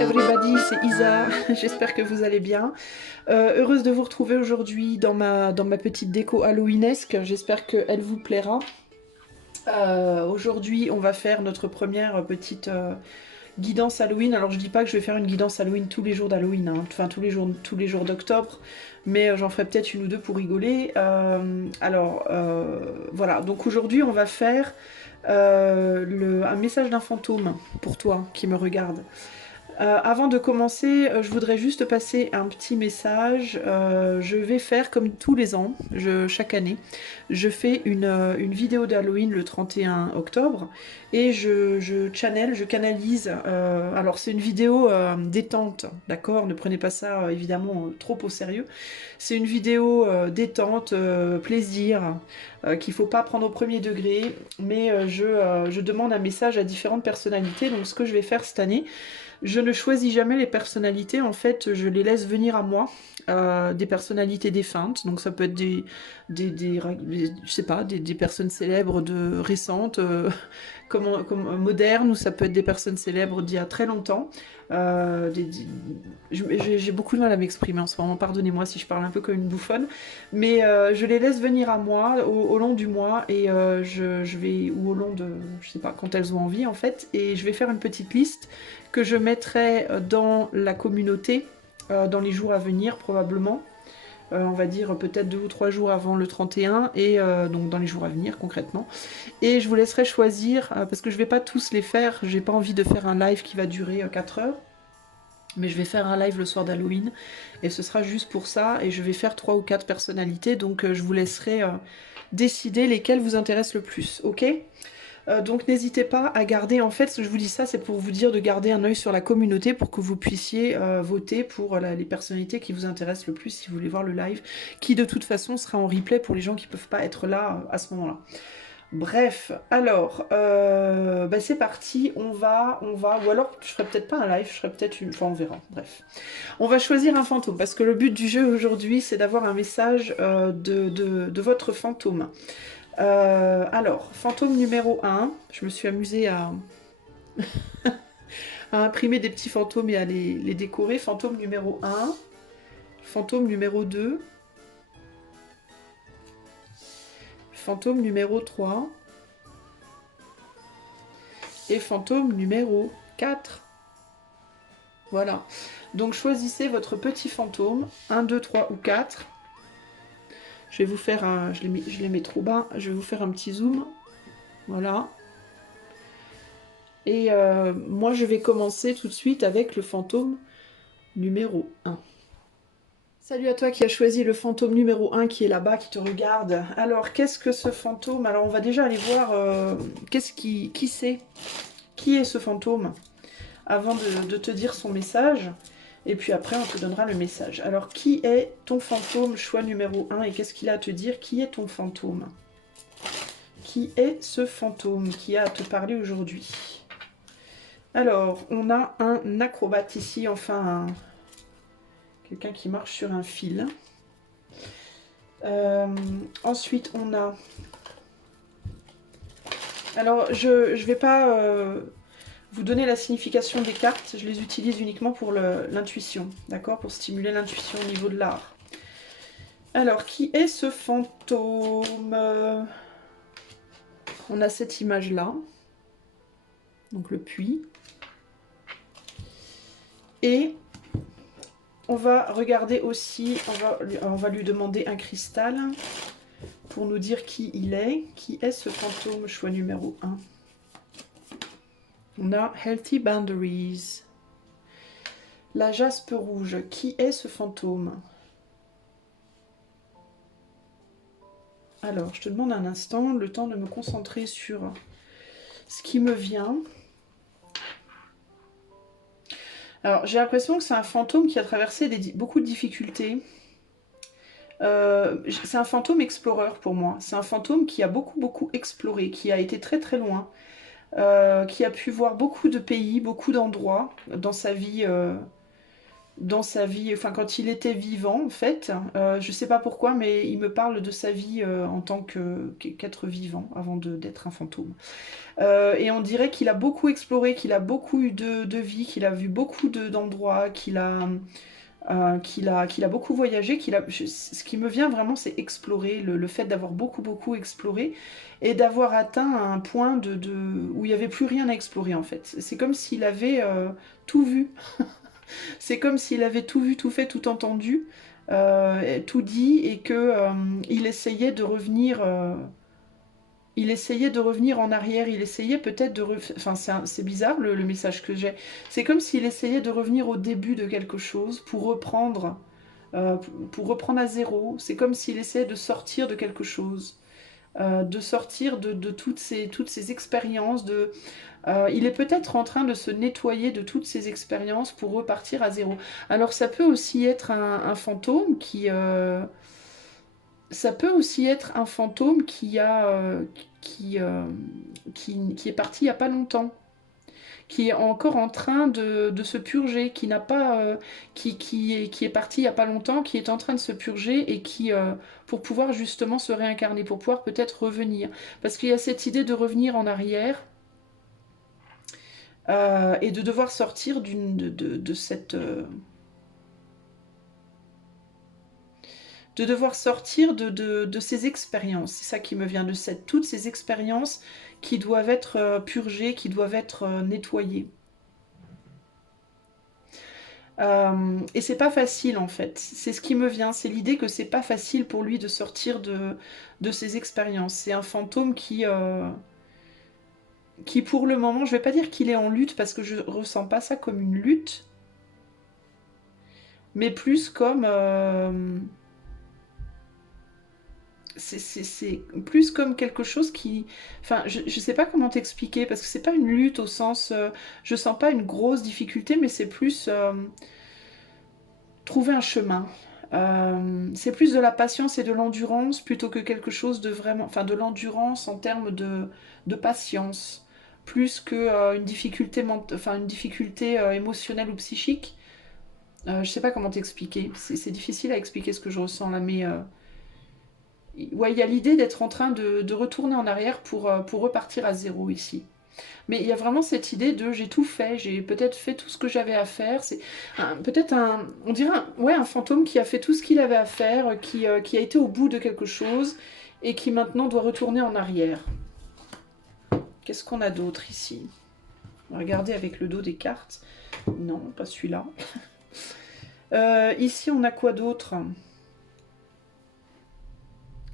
everybody, c'est Isa, j'espère que vous allez bien. Heureuse de vous retrouver aujourd'hui dans ma petite déco halloweenesque, j'espère qu'elle vous plaira. Aujourd'hui on va faire notre première petite guidance Halloween. Alors je dis pas que je vais faire une guidance Halloween tous les jours d'Halloween, hein. Enfin tous les jours d'octobre, mais j'en ferai peut-être une ou deux pour rigoler. Voilà, donc aujourd'hui on va faire un message d'un fantôme pour toi qui me regarde. Avant de commencer, je voudrais juste passer un petit message. Je vais faire comme tous les ans, chaque année, je fais une vidéo d'Halloween le 31 octobre et je canalise. Alors c'est une vidéo détente, d'accord? Ne prenez pas ça évidemment trop au sérieux. C'est une vidéo détente, plaisir, qu'il faut pas prendre au premier degré, mais je demande un message à différentes personnalités. Donc ce que je vais faire cette année, je ne choisis jamais les personnalités, en fait, je les laisse venir à moi, des personnalités défuntes, donc ça peut être je sais pas, des personnes célèbres récentes, modernes, ou ça peut être des personnes célèbres d'il y a très longtemps. Euh, des- des- j'ai beaucoup de mal à m'exprimer en ce moment, pardonnez-moi si je parle un peu comme une bouffonne, mais je les laisse venir à moi au long du mois, et je vais, ou au long de, je sais pas, quand elles ont envie en fait, et je vais faire une petite liste que je mettrai dans la communauté dans les jours à venir probablement. On va dire peut-être 2 ou 3 jours avant le 31 et donc dans les jours à venir concrètement. Et je vous laisserai choisir parce que je vais pas tous les faire, j'ai pas envie de faire un live qui va durer 4 heures. Mais je vais faire un live le soir d'Halloween et ce sera juste pour ça et je vais faire 3 ou 4 personnalités donc je vous laisserai décider lesquelles vous intéressent le plus, ok? Donc n'hésitez pas à garder, en fait, je vous dis ça, c'est pour vous dire de garder un œil sur la communauté pour que vous puissiez voter pour les personnalités qui vous intéressent le plus si vous voulez voir le live, qui de toute façon sera en replay pour les gens qui ne peuvent pas être là à ce moment-là. Bref, alors, bah c'est parti, ou alors je ferai peut-être pas un live, je ferai peut-être une, enfin on verra, bref. On va choisir un fantôme, parce que le but du jeu aujourd'hui, c'est d'avoir un message de votre fantôme. Alors, fantôme numéro 1, je me suis amusée à imprimer des petits fantômes et à les décorer. Fantôme numéro 1, fantôme numéro 2, fantôme numéro 3 et fantôme numéro 4. Voilà. Donc choisissez votre petit fantôme, 1, 2, 3 ou 4. Je vais vous faire un... Je les mets trop bas. Je vais vous faire un petit zoom. Voilà. Et moi, je vais commencer tout de suite avec le fantôme numéro 1. Salut à toi qui as choisi le fantôme numéro 1 qui est là-bas, qui te regarde. Alors, qu'est-ce que ce fantôme? Alors, on va déjà aller voir qui c'est. Qui est ce fantôme? Avant de te dire son message. Et puis après, on te donnera le message. Alors, qui est ton fantôme, choix numéro 1, et qu'est-ce qu'il a à te dire? Qui est ton fantôme? Qui est ce fantôme qui a à te parler aujourd'hui? Alors, on a un acrobate ici, enfin, quelqu'un qui marche sur un fil. Ensuite, on a... Alors, je vais pas vous donner la signification des cartes, je les utilise uniquement pour l'intuition, d'accord? Pour stimuler l'intuition au niveau de l'art. Alors, qui est ce fantôme? On a cette image-là, donc le puits. Et on va regarder aussi, on va lui demander un cristal pour nous dire qui il est. Qui est ce fantôme, choix numéro 1? On a Healthy Boundaries. La jaspe rouge. Qui est ce fantôme? Alors, je te demande un instant, le temps de me concentrer sur ce qui me vient. Alors, j'ai l'impression que c'est un fantôme qui a traversé beaucoup de difficultés. C'est un fantôme explorer pour moi. C'est un fantôme qui a beaucoup exploré, qui a été très loin, qui a pu voir beaucoup de pays, beaucoup d'endroits dans sa vie dans sa vie, enfin quand il était vivant en fait. Je sais pas pourquoi, mais il me parle de sa vie en tant qu'être vivant avant d'être un fantôme. Et on dirait qu'il a beaucoup exploré, qu'il a beaucoup eu de vie, qu'il a vu beaucoup d'endroits, qu'il a beaucoup voyagé, ce qui me vient vraiment, c'est explorer, le fait d'avoir beaucoup exploré et d'avoir atteint un point où il n'y avait plus rien à explorer en fait. C'est comme s'il avait tout vu. C'est comme s'il avait tout vu, tout fait, tout entendu, tout dit, et que il essayait de revenir. Il essayait de revenir en arrière, il essayait peut-être de... Enfin, c'est bizarre le message que j'ai. C'est comme s'il essayait de revenir au début de quelque chose euh, pour reprendre à zéro. C'est comme s'il essayait de sortir de quelque chose, de sortir de toutes ces expériences. Il est peut-être en train de se nettoyer de toutes ces expériences pour repartir à zéro. Alors ça peut aussi être un fantôme ça peut aussi être un fantôme qui, euh, qui est parti il n'y a pas longtemps, qui est encore en train de se purger, qui n'a pas, qui est parti il n'y a pas longtemps, qui est en train de se purger et pour pouvoir justement se réincarner, pour pouvoir peut-être revenir. Parce qu'il y a cette idée de revenir en arrière et de devoir sortir de cette... de devoir sortir de ces expériences. C'est ça qui me vient toutes ces expériences qui doivent être purgées, qui doivent être nettoyées. Et c'est pas facile en fait. C'est ce qui me vient, c'est l'idée que c'est pas facile pour lui de sortir de ces expériences. C'est un fantôme qui pour le moment, je vais pas dire qu'il est en lutte parce que je ressens pas ça comme une lutte, mais plus comme c'est plus comme quelque chose qui... Enfin, je sais pas comment t'expliquer, parce que c'est pas une lutte au sens... je sens pas une grosse difficulté, mais c'est plus trouver un chemin. C'est plus de la patience et de l'endurance plutôt que quelque chose de vraiment... Enfin, de l'endurance en termes de patience, plus que une difficulté, enfin, une difficulté émotionnelle ou psychique. Je sais pas comment t'expliquer. C'est difficile à expliquer ce que je ressens là, mais... ouais, il y a l'idée d'être en train de retourner en arrière pour repartir à zéro ici. Mais il y a vraiment cette idée de j'ai tout fait, j'ai peut-être fait tout ce que j'avais à faire. C'est peut-être on dirait ouais, un fantôme qui a fait tout ce qu'il avait à faire, qui a été au bout de quelque chose et qui maintenant doit retourner en arrière. Qu'est-ce qu'on a d'autre ici? Regardez avec le dos des cartes. Non, pas celui-là. Ici, on a quoi d'autre?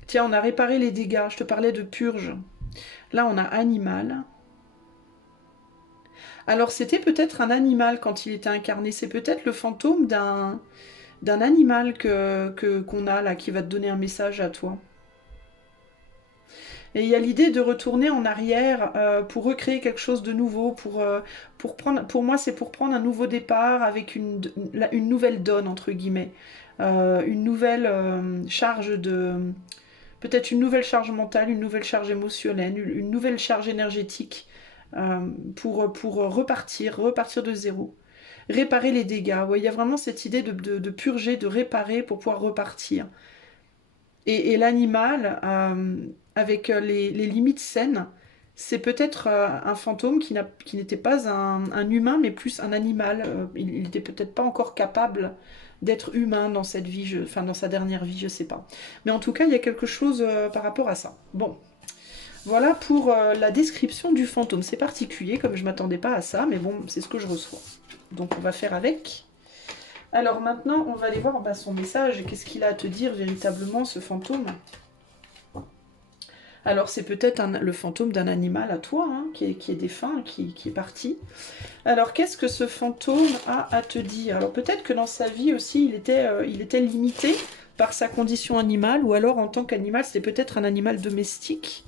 Tiens, on a réparé les dégâts. Je te parlais de purge. Là, on a animal. Alors, c'était peut-être un animal quand il était incarné. C'est peut-être le fantôme d'un animal qu'on a là, qui va te donner un message à toi. Et il y a l'idée de retourner en arrière pour recréer quelque chose de nouveau, pour moi, c'est pour prendre un nouveau départ avec une nouvelle donne, entre guillemets. Une nouvelle charge peut-être une nouvelle charge mentale, une nouvelle charge émotionnelle, une nouvelle charge énergétique pour repartir de zéro. Réparer les dégâts. Ouais, il y a vraiment cette idée de purger, de réparer pour pouvoir repartir. Et l'animal, avec les limites saines, c'est peut-être un fantôme qui n'était pas un humain, mais plus un animal. Il n'était peut-être pas encore capable d'être humain dans cette vie, enfin dans sa dernière vie, je sais pas. Mais en tout cas, il y a quelque chose par rapport à ça. Bon, voilà pour la description du fantôme. C'est particulier, comme je ne m'attendais pas à ça, mais bon, c'est ce que je reçois. Donc on va faire avec. Alors maintenant, on va aller voir son message. Qu'est-ce qu'il a à te dire véritablement, ce fantôme? Alors c'est peut-être le fantôme d'un animal à toi, hein, qui est défunt, qui est parti. Alors qu'est-ce que ce fantôme a à te dire? Alors peut-être que dans sa vie aussi, il était limité par sa condition animale, ou alors en tant qu'animal, c'était peut-être un animal domestique.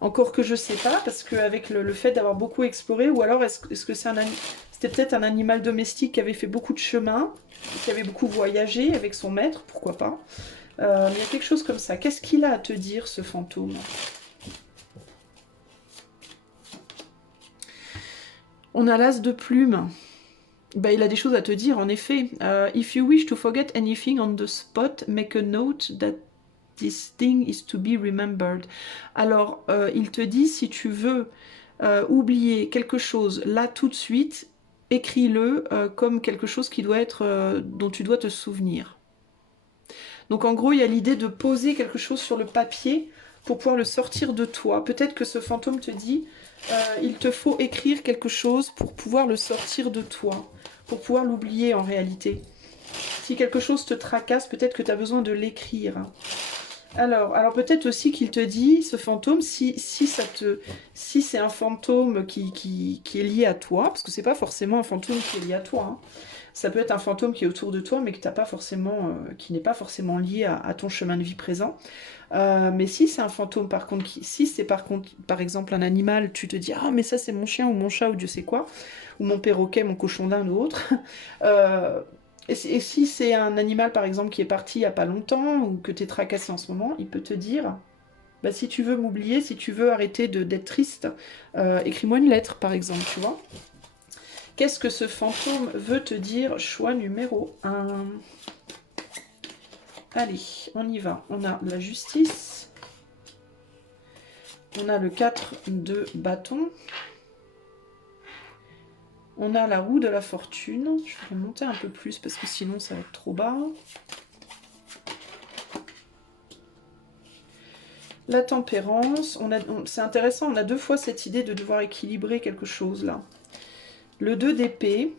Encore que je sais pas, parce qu'avec le fait d'avoir beaucoup exploré, ou alors est-ce que c'était peut-être un animal domestique qui avait fait beaucoup de chemin, qui avait beaucoup voyagé avec son maître, pourquoi pas. Mais il y a quelque chose comme ça. Qu'est-ce qu'il a à te dire, ce fantôme? On a l'as de plume. bah, il a des choses à te dire, en effet. If you wish to forget anything on the spot, make a note that this thing is to be remembered. Alors, il te dit, si tu veux oublier quelque chose là tout de suite, écris-le comme quelque chose qui doit être, dont tu dois te souvenir. Donc en gros, il y a l'idée de poser quelque chose sur le papier pour pouvoir le sortir de toi. Peut-être que ce fantôme te dit, il te faut écrire quelque chose pour pouvoir le sortir de toi, pour pouvoir l'oublier en réalité. Si quelque chose te tracasse, peut-être que tu as besoin de l'écrire. Alors peut-être aussi qu'il te dit, ce fantôme, si c'est un fantôme qui est lié à toi, parce que c'est pas forcément un fantôme qui est lié à toi, hein. Ça peut être un fantôme qui est autour de toi, mais que t'as pas forcément, qui n'est pas forcément lié à ton chemin de vie présent. Mais si c'est un fantôme, par contre, si c'est par contre, par exemple, un animal, tu te dis ah mais ça c'est mon chien ou mon chat ou Dieu sait quoi, ou mon perroquet, mon cochon d'Inde ou autre. euh, et si c'est un animal, par exemple, qui est parti il y a pas longtemps ou que tu es tracassé en ce moment, il peut te dire bah, si tu veux m'oublier, si tu veux arrêter d'être triste, écris-moi une lettre, par exemple, tu vois. Qu'est-ce que ce fantôme veut te dire? Choix numéro 1. Allez, on y va. On a la justice. On a le 4 de bâton. On a la roue de la fortune. Je vais monter un peu plus parce que sinon ça va être trop bas. La tempérance. C'est intéressant, on a 2 fois cette idée de devoir équilibrer quelque chose là. Le 2 d'épée.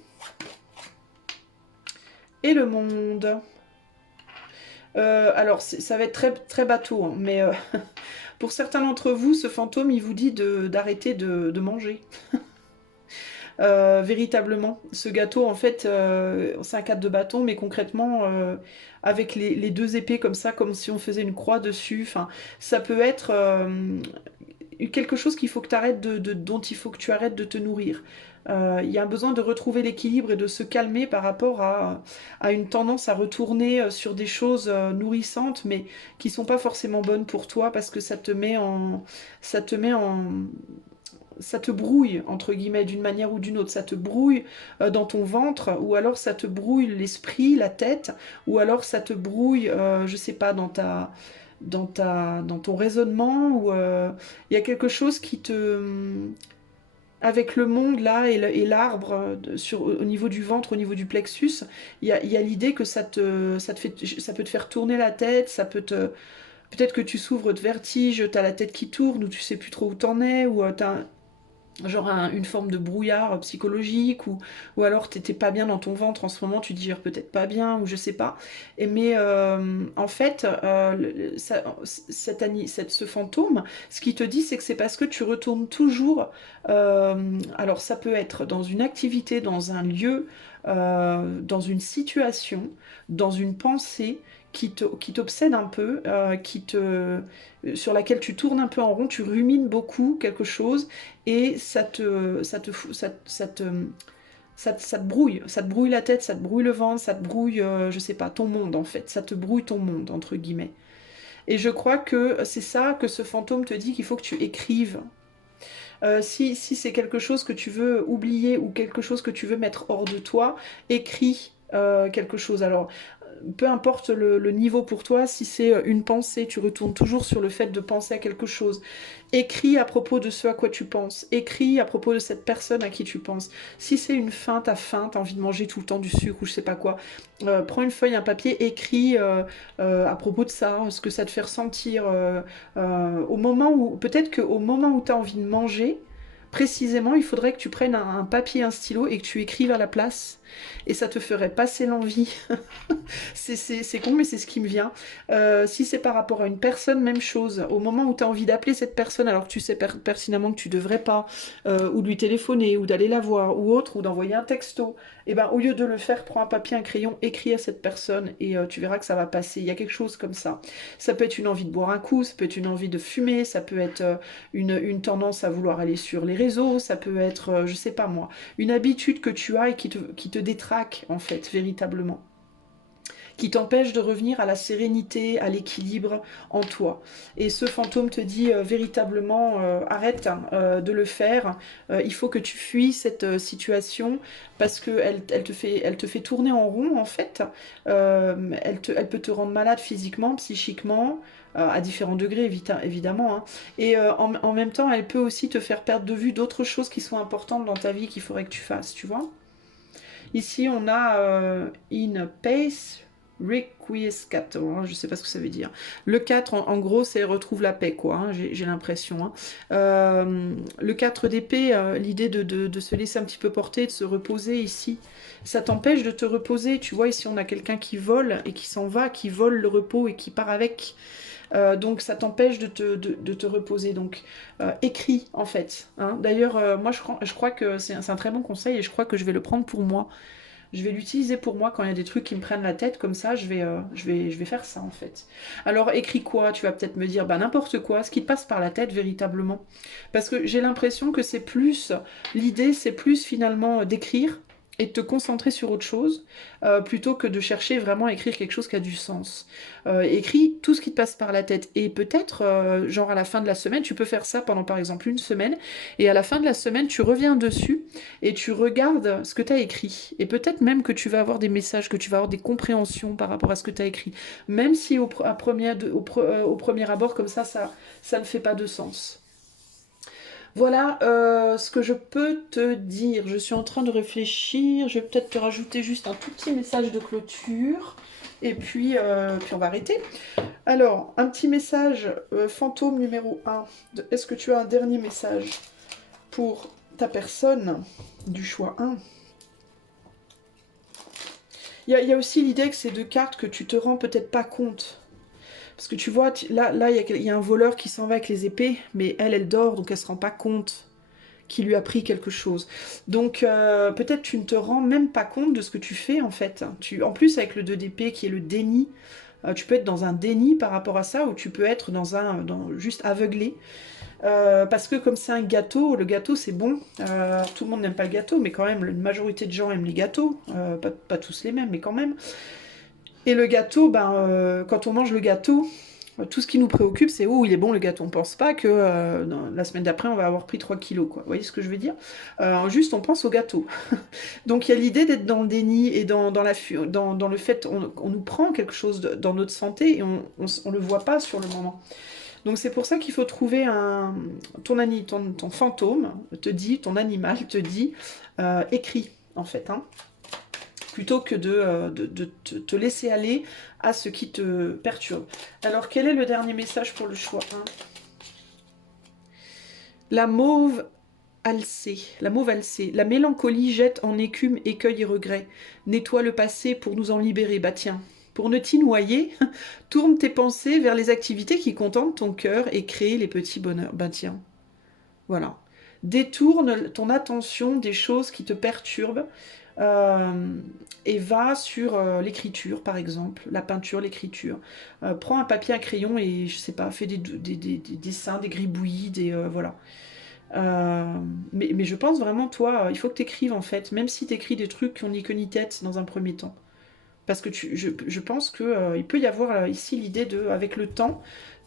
Et le monde. Alors, ça va être très, très bateau, hein, mais pour certains d'entre vous, ce fantôme, il vous dit d'arrêter de manger. Véritablement. Ce gâteau, en fait, c'est un 4 de bâton, mais concrètement, avec les 2 épées comme ça, comme si on faisait une croix dessus, ça peut être quelque chose qu'il faut que tu arrêtes dont il faut que tu arrêtes de te nourrir. Il y a un besoin de retrouver l'équilibre et de se calmer par rapport à une tendance à retourner sur des choses nourrissantes, mais qui sont pas forcément bonnes pour toi parce que ça te met en, ça te brouille, entre guillemets, d'une manière ou d'une autre. Ça te brouille dans ton ventre, ou alors ça te brouille l'esprit, la tête, ou alors ça te brouille, je sais pas, dans ton raisonnement, ou il y a quelque chose qui te... Avec le monde là et l'arbre au niveau du ventre, au niveau du plexus, il y a l'idée que ça peut te faire tourner la tête, ça peut te... Peut-être que tu souffres de vertige, t'as la tête qui tourne, ou tu sais plus trop où t'en es, ou t'as genre une forme de brouillard psychologique, ou alors t'étais pas bien dans ton ventre en ce moment, tu digères peut-être pas bien, ou je sais pas. Mais en fait, ce fantôme, ce qui te dit, c'est que c'est parce que tu retournes toujours, alors ça peut être dans une activité, dans un lieu, dans une situation, dans une pensée, qui t'obsède un peu, sur laquelle tu tournes un peu en rond, tu rumines beaucoup quelque chose, et ça te brouille, ça te brouille la tête, ça te brouille le ventre, ça te brouille, je sais pas, ton monde en fait, ça te brouille ton monde, entre guillemets. Et je crois que c'est ça que ce fantôme te dit qu'il faut que tu écrives. Si c'est quelque chose que tu veux oublier ou quelque chose que tu veux mettre hors de toi, écris quelque chose. Alors, peu importe le niveau pour toi, si c'est une pensée, tu retournes toujours sur le fait de penser à quelque chose. Écris à propos de ce à quoi tu penses. Écris à propos de cette personne à qui tu penses. Si c'est une faim, t'as envie de manger tout le temps du sucre ou je sais pas quoi, prends une feuille, un papier, écris à propos de ça, ce que ça te fait ressentir. Au moment où, peut-être qu'au moment où t'as envie de manger, précisément, il faudrait que tu prennes un papier, un stylo et que tu écrives à la place. Et ça te ferait passer l'envie. C'est con, mais c'est ce qui me vient. Si c'est par rapport à une personne, même chose. Au moment où tu as envie d'appeler cette personne, alors que tu sais pertinemment que tu devrais pas, ou de lui téléphoner, ou d'aller la voir, ou autre, ou d'envoyer un texto, et ben au lieu de le faire, prends un papier, un crayon, écris à cette personne, et tu verras que ça va passer. Il y a quelque chose comme ça. Ça peut être une envie de boire un coup, ça peut être une envie de fumer, ça peut être une tendance à vouloir aller sur les réseaux, ça peut être, je sais pas moi, une habitude que tu as et qui te détraque, en fait, véritablement. qui t'empêche de revenir à la sérénité, à l'équilibre en toi. Et ce fantôme te dit véritablement, arrête de le faire, il faut que tu fuis cette situation, parce qu'elle elle te fait tourner en rond en fait, elle peut te rendre malade physiquement, psychiquement, à différents degrés évidemment, hein. Et en même temps, elle peut aussi te faire perdre de vue d'autres choses qui sont importantes dans ta vie qu'il faudrait que tu fasses, tu vois. Ici, on a in pace requiescat, hein, je sais pas ce que ça veut dire. Le 4, en gros, c'est retrouve la paix, quoi, hein, j'ai l'impression. Hein. Le 4 d'épée, l'idée de se laisser un petit peu porter, de se reposer ici, ça t'empêche de te reposer. Tu vois, ici, on a quelqu'un qui vole et qui s'en va, qui vole le repos et qui part avec. Donc ça t'empêche de te reposer. Donc écris en fait. Hein. D'ailleurs, moi je crois que c'est un très bon conseil et je crois que je vais le prendre pour moi. Je vais l'utiliser pour moi quand il y a des trucs qui me prennent la tête comme ça, je vais faire ça en fait. Alors écris quoi? Tu vas peut-être me dire, bah n'importe quoi, ce qui te passe par la tête véritablement. Parce que j'ai l'impression que c'est plus, l'idée c'est plus finalement d'écrire et de te concentrer sur autre chose, plutôt que de chercher vraiment à écrire quelque chose qui a du sens. Écris tout ce qui te passe par la tête. Et peut-être, genre à la fin de la semaine, tu peux faire ça pendant par exemple une semaine, et à la fin de la semaine, tu reviens dessus, et tu regardes ce que tu as écrit. Et peut-être même que tu vas avoir des messages, que tu vas avoir des compréhensions par rapport à ce que tu as écrit. Même si au premier abord, comme ça ne fait pas de sens. Voilà ce que je peux te dire. Je suis en train de réfléchir. Je vais peut-être te rajouter juste un tout petit message de clôture. Et puis on va arrêter. Alors, un petit message fantôme numéro 1. Est-ce que tu as un dernier message pour ta personne du choix 1? Il y a aussi l'idée que ces deux cartes que tu te rends peut-être pas compte. Parce que tu vois, là il y a un voleur qui s'en va avec les épées, mais elle dort, donc elle se rend pas compte qu'il lui a pris quelque chose. Donc peut-être tu ne te rends même pas compte de ce que tu fais en fait. En plus avec le 2 d'épée qui est le déni, tu peux être dans un déni par rapport à ça, ou tu peux être juste aveuglé. Parce que comme c'est un gâteau, le gâteau c'est bon. Tout le monde n'aime pas le gâteau, mais quand même, la majorité de gens aiment les gâteaux. Pas tous les mêmes, mais quand même. Et le gâteau, quand on mange le gâteau, tout ce qui nous préoccupe, c'est oh, il est bon le gâteau. On pense pas que la semaine d'après, on va avoir pris 3 kilos. Quoi. Vous voyez ce que je veux dire? Juste, on pense au gâteau. Donc, il y a l'idée d'être dans le déni et dans le fait on nous prend quelque chose dans notre santé et on le voit pas sur le moment. Donc, c'est pour ça qu'il faut trouver ton fantôme, ton animal te dit, écris, en fait, hein, plutôt que de te laisser aller à ce qui te perturbe. Alors, quel est le dernier message pour le choix 1? La mauve alcée. La mauve alcée. La mélancolie jette en écume écueil et regret. Nettoie le passé pour nous en libérer. Bah tiens, pour ne t'y noyer, tourne tes pensées vers les activités qui contentent ton cœur et créent les petits bonheurs. Bah tiens, voilà. Détourne ton attention des choses qui te perturbent, et va sur l'écriture, par exemple, la peinture, l'écriture. Prends un papier, un crayon et, je sais pas, fais des dessins, des gribouillis, voilà. Mais je pense vraiment, toi, il faut que tu écrives, en fait, même si tu écris des trucs qui ont ni queue ni tête dans un premier temps. Parce que je pense qu'il peut y avoir ici l'idée avec le temps,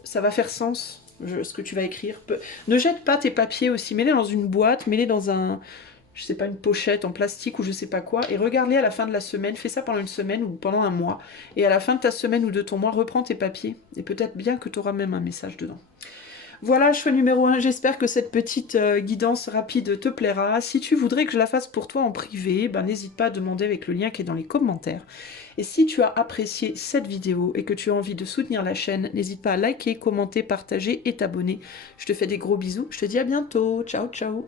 ça va faire sens. Ce que tu vas écrire. Ne jette pas tes papiers aussi, mets-les dans une boîte, mets-les dans je sais pas, une pochette en plastique ou je sais pas quoi, et regarde-les à la fin de la semaine, fais ça pendant une semaine ou pendant un mois, et à la fin de ta semaine ou de ton mois, reprends tes papiers, et peut-être bien que tu auras même un message dedans. Voilà, choix numéro 1, j'espère que cette petite guidance rapide te plaira. Si tu voudrais que je la fasse pour toi en privé, n'hésite pas à demander avec le lien qui est dans les commentaires. Et si tu as apprécié cette vidéo et que tu as envie de soutenir la chaîne, n'hésite pas à liker, commenter, partager et t'abonner. Je te fais des gros bisous, je te dis à bientôt, ciao ciao.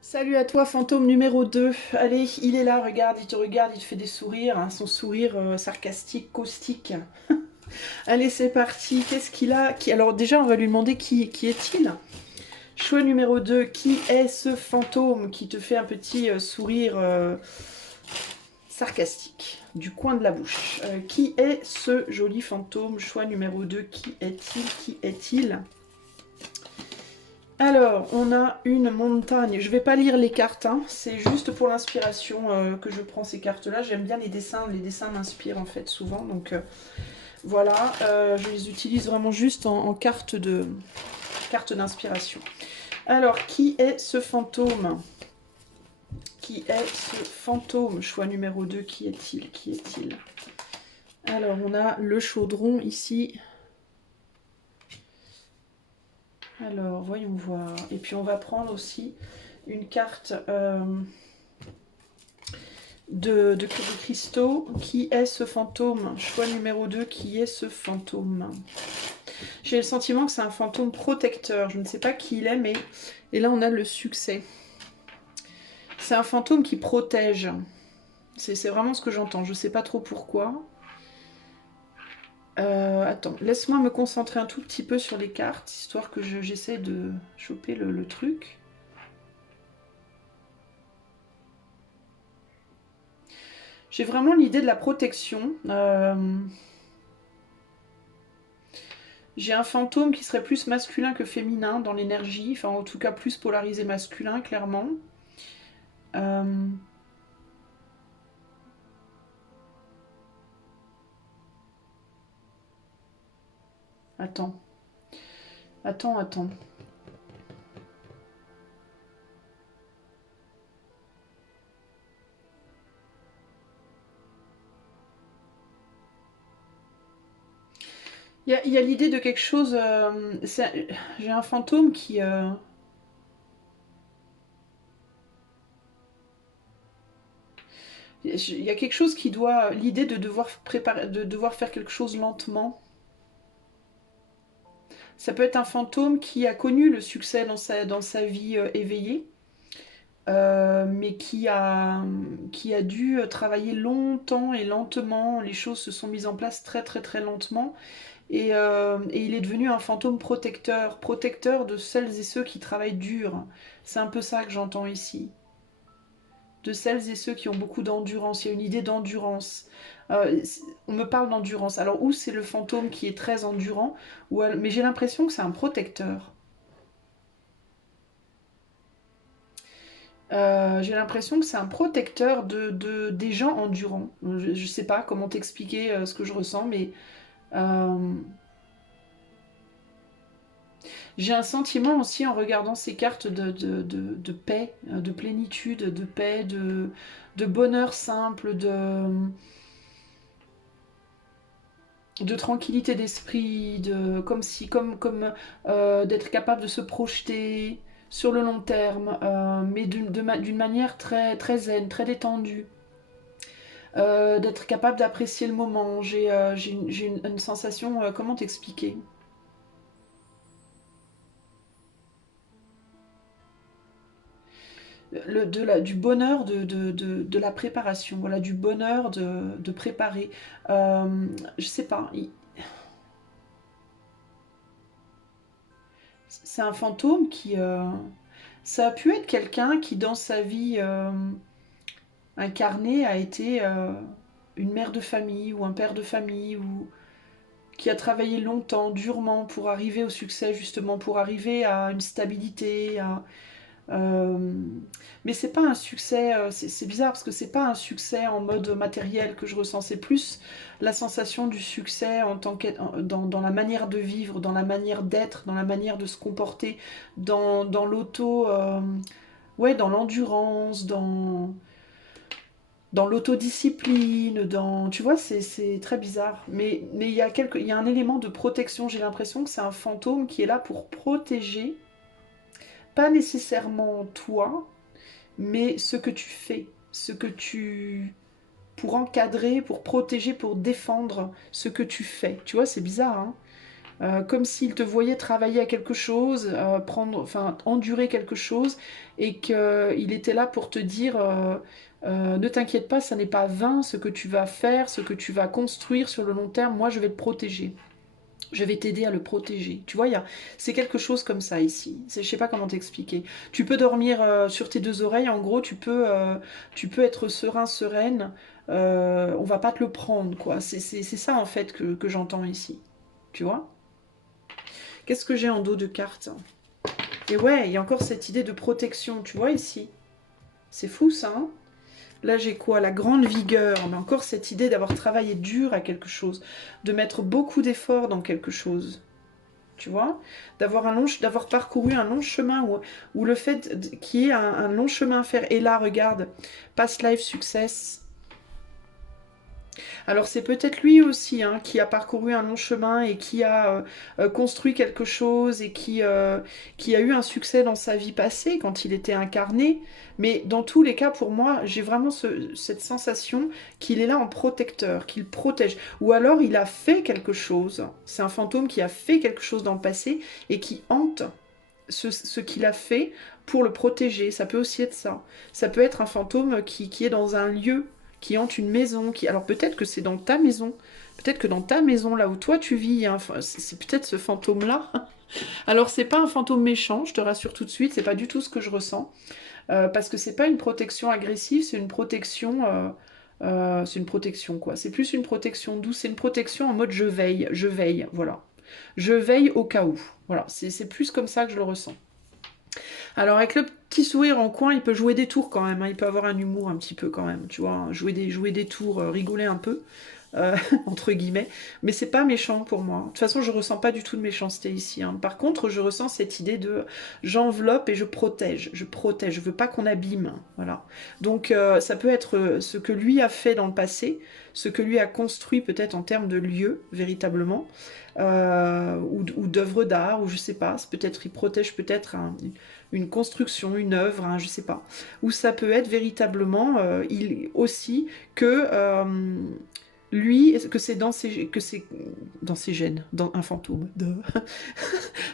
Salut à toi, fantôme numéro 2. Allez, il est là, regarde, il te fait des sourires, hein, son sourire sarcastique, caustique. Allez, c'est parti. Qu'est-ce qu'il a Alors déjà, on va lui demander qui est-il. Choix numéro 2. Qui est ce fantôme qui te fait un petit sourire sarcastique du coin de la bouche? Qui est ce joli fantôme? Choix numéro 2. Qui est-il? Qui est-il? Alors, on a une montagne. Je vais pas lire les cartes, hein. C'est juste pour l'inspiration que je prends ces cartes-là. J'aime bien les dessins. Les dessins m'inspirent en fait souvent. Donc voilà, je les utilise vraiment juste en carte d'inspiration. Alors, qui est ce fantôme? Qui est ce fantôme? Choix numéro 2, qui est-il? Qui est-il? Alors, on a le chaudron ici. Alors, voyons voir. Et puis, on va prendre aussi une carte de cristaux. Qui est ce fantôme? Choix numéro 2, qui est ce fantôme? J'ai le sentiment que c'est un fantôme protecteur. Je ne sais pas qui il est, mais... Et là, on a le succès. C'est un fantôme qui protège. C'est vraiment ce que j'entends. Je ne sais pas trop pourquoi. Attends, laisse-moi me concentrer un tout petit peu sur les cartes, histoire que j'essaie de choper le truc. J'ai vraiment l'idée de la protection. J'ai un fantôme qui serait plus masculin que féminin dans l'énergie, enfin en tout cas plus polarisé masculin, clairement. Attends. Attends. Il y a l'idée de quelque chose... j'ai un fantôme qui... il y a quelque chose qui doit... L'idée de devoir préparer, de devoir faire quelque chose lentement. Ça peut être un fantôme qui a connu le succès dans sa vie éveillée, mais qui a dû travailler longtemps et lentement. Les choses se sont mises en place très très très lentement. Et il est devenu un fantôme protecteur, protecteur de celles et ceux qui travaillent dur. C'est un peu ça que j'entends ici. De celles et ceux qui ont beaucoup d'endurance. Il y a une idée d'endurance. Euh, on me parle d'endurance. Alors, ou c'est le fantôme qui est très endurant, mais j'ai l'impression que c'est un protecteur. J'ai l'impression que c'est un protecteur des gens endurants. Je ne sais pas comment t'expliquer ce que je ressens, mais euh, j'ai un sentiment aussi en regardant ces cartes de paix, de plénitude, de paix, de bonheur simple, de tranquillité d'esprit, comme d'être capable de se projeter sur le long terme, mais d'une manière très, très zen, très détendue. D'être capable d'apprécier le moment. J'ai une sensation, comment t'expliquer? Du bonheur de la préparation, voilà, du bonheur de préparer. Je sais pas, c'est un fantôme qui... ça a pu être quelqu'un qui, dans sa vie incarnée, a été une mère de famille ou un père de famille, ou qui a travaillé longtemps, durement, pour arriver au succès, justement, pour arriver à une stabilité, Euh, mais c'est pas un succès, c'est bizarre parce que c'est pas un succès en mode matériel que je ressens, c'est plus la sensation du succès en tant que dans la manière de vivre, dans la manière d'être, dans la manière de se comporter, dans l'auto, ouais, dans l'endurance, dans l'autodiscipline, tu vois, c'est très bizarre. Mais il y a un élément de protection, j'ai l'impression que c'est un fantôme qui est là pour protéger, pas nécessairement toi, mais ce que tu fais, ce que tu... pour encadrer, pour protéger, pour défendre ce que tu fais. Tu vois, c'est bizarre, hein. Comme s'il te voyait travailler à quelque chose, endurer quelque chose, et qu'il était là pour te dire ne t'inquiète pas, ça n'est pas vain ce que tu vas faire, ce que tu vas construire sur le long terme, moi je vais te protéger. Je vais t'aider à le protéger. Tu vois, c'est quelque chose comme ça ici. Je sais pas comment t'expliquer. Tu peux dormir sur tes deux oreilles. En gros, tu peux être serein, sereine. On va pas te le prendre, quoi. C'est ça, en fait, que j'entends ici. Tu vois? Qu'est-ce que j'ai en dos de carte? Et ouais, il y a encore cette idée de protection, tu vois, ici. C'est fou, ça, hein? Là, j'ai quoi? La grande vigueur. Mais encore cette idée d'avoir travaillé dur à quelque chose. De mettre beaucoup d'efforts dans quelque chose. Tu vois, d'avoir parcouru un long chemin, ou le fait qu'il y ait un long chemin à faire. Et là, regarde, past life success. Alors c'est peut-être lui aussi, hein, qui a parcouru un long chemin et qui a construit quelque chose et qui a eu un succès dans sa vie passée quand il était incarné. Mais dans tous les cas, pour moi, j'ai vraiment cette sensation qu'il est là en protecteur, qu'il protège. Ou alors il a fait quelque chose. C'est un fantôme qui a fait quelque chose dans le passé et qui hante ce qu'il a fait pour le protéger. Ça peut aussi être ça. Ça peut être un fantôme qui est dans un lieu, qui hante une maison. Alors peut-être que c'est dans ta maison. Peut-être que dans ta maison, là où toi tu vis, c'est peut-être ce fantôme-là. Alors c'est pas un fantôme méchant, je te rassure tout de suite, c'est pas du tout ce que je ressens. Parce que c'est pas une protection agressive, c'est une protection... c'est une protection quoi. C'est plus une protection douce, c'est une protection en mode je veille, voilà. Je veille au cas où. Voilà, c'est plus comme ça que je le ressens. Alors avec le petit sourire en coin, il peut jouer des tours quand même, hein. Il peut avoir un humour un petit peu quand même, tu vois, jouer des tours, rigoler un peu, entre guillemets, mais c'est pas méchant pour moi. De toute façon, je ressens pas du tout de méchanceté ici, hein. Par contre, je ressens cette idée de j'enveloppe et je protège, je veux pas qu'on abîme, voilà. Donc ça peut être ce que lui a fait dans le passé, ce que lui a construit peut-être en termes de lieu, véritablement, ou d'œuvres d'art, ou je sais pas, peut-être il protège peut-être une construction, une œuvre, hein, je sais pas. Ou ça peut être véritablement il aussi que lui, que c'est dans ses gènes, dans un fantôme,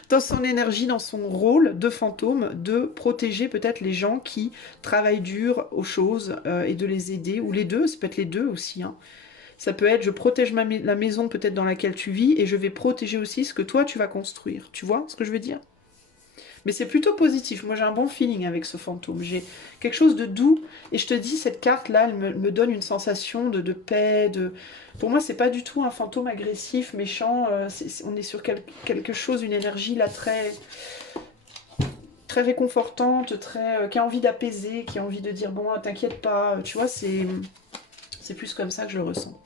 dans son énergie, dans son rôle de fantôme, de protéger peut-être les gens qui travaillent dur aux choses et de les aider, ou les deux, ça peut être les deux aussi, hein. Ça peut être, je protège la maison peut-être dans laquelle tu vis, et je vais protéger aussi ce que toi tu vas construire. Tu vois ce que je veux dire? Mais c'est plutôt positif. Moi, j'ai un bon feeling avec ce fantôme. J'ai quelque chose de doux. Et je te dis, cette carte-là, elle me donne une sensation de paix. Pour moi, c'est pas du tout un fantôme agressif, méchant. On est sur quelque chose, une énergie là très réconfortante, qui a envie d'apaiser, qui a envie de dire, bon, t'inquiète pas. Tu vois, c'est plus comme ça que je le ressens.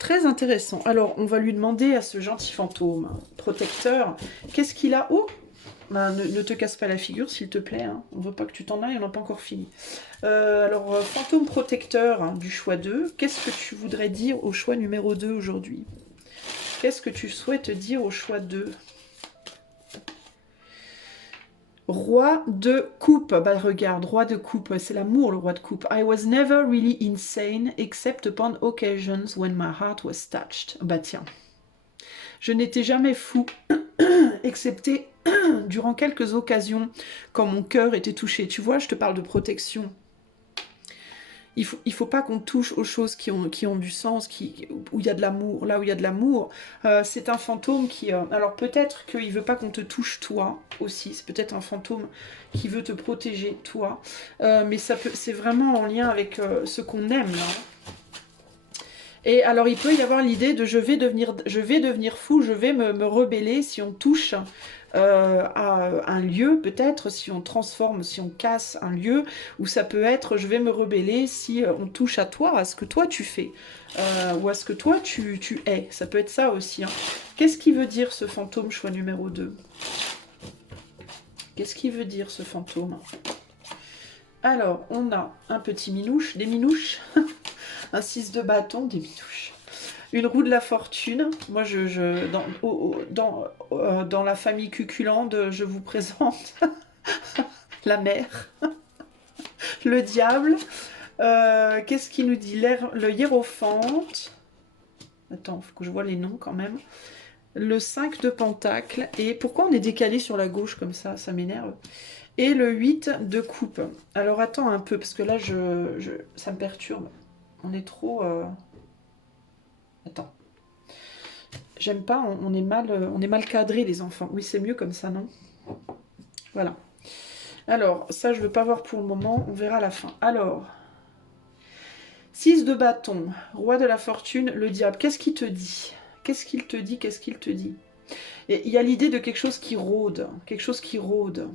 Très intéressant. Alors, on va lui demander à ce gentil fantôme protecteur, qu'est-ce qu'il a? Oh, ben, ne te casse pas la figure, s'il te plaît. Hein. On ne veut pas que tu t'en ailles, on n'a pas encore fini. Alors, fantôme protecteur, hein, du choix 2, qu'est-ce que tu voudrais dire au choix numéro 2 aujourd'hui? Qu'est-ce que tu souhaites dire au choix 2? Roi de coupe. Bah regarde, roi de coupe, c'est l'amour le roi de coupe. I was never really insane except upon occasions when my heart was touched. Bah tiens. Je n'étais jamais fou, excepté durant quelques occasions quand mon cœur était touché. Tu vois, je te parle de protection. Il faut pas qu'on touche aux choses qui ont du sens, où il y a de l'amour. Là où il y a de l'amour, c'est un fantôme qui... alors peut-être qu'il veut pas qu'on te touche toi aussi. C'est peut-être un fantôme qui veut te protéger toi. Mais c'est vraiment en lien avec ce qu'on aime là. Et alors il peut y avoir l'idée de je vais devenir fou, je vais me rebeller si on touche à un lieu, peut-être si on transforme, si on casse un lieu, ou ça peut être je vais me rebeller si on touche à toi, à ce que toi tu fais, ou à ce que toi tu es. Ça peut être ça aussi, hein. Qu'est-ce qui veut dire ce fantôme choix numéro 2? Qu'est-ce qui veut dire ce fantôme? Alors, on a un petit minouche, des minouches, un 6 de bâton, des minouches. Une roue de la fortune. Moi, dans la famille Cuculande, je vous présente la mère, le diable. Qu'est-ce qu'il nous dit? Le hiérophante. Attends, il faut que je vois les noms quand même. Le 5 de pentacle. Et pourquoi on est décalé sur la gauche comme ça? Ça m'énerve. Et le 8 de coupe. Alors attends un peu, parce que là, ça me perturbe. On est trop... Attends. J'aime pas, on est mal cadré les enfants. Oui, c'est mieux comme ça, non? Voilà. Alors, ça, je ne veux pas voir pour le moment. On verra à la fin. Alors, 6 de bâton, roi de la fortune, le diable. Qu'est-ce qu'il te dit? Qu'est-ce qu'il te dit? Qu'est-ce qu'il te dit? Et il y a l'idée de quelque chose qui rôde. Quelque chose qui rôde.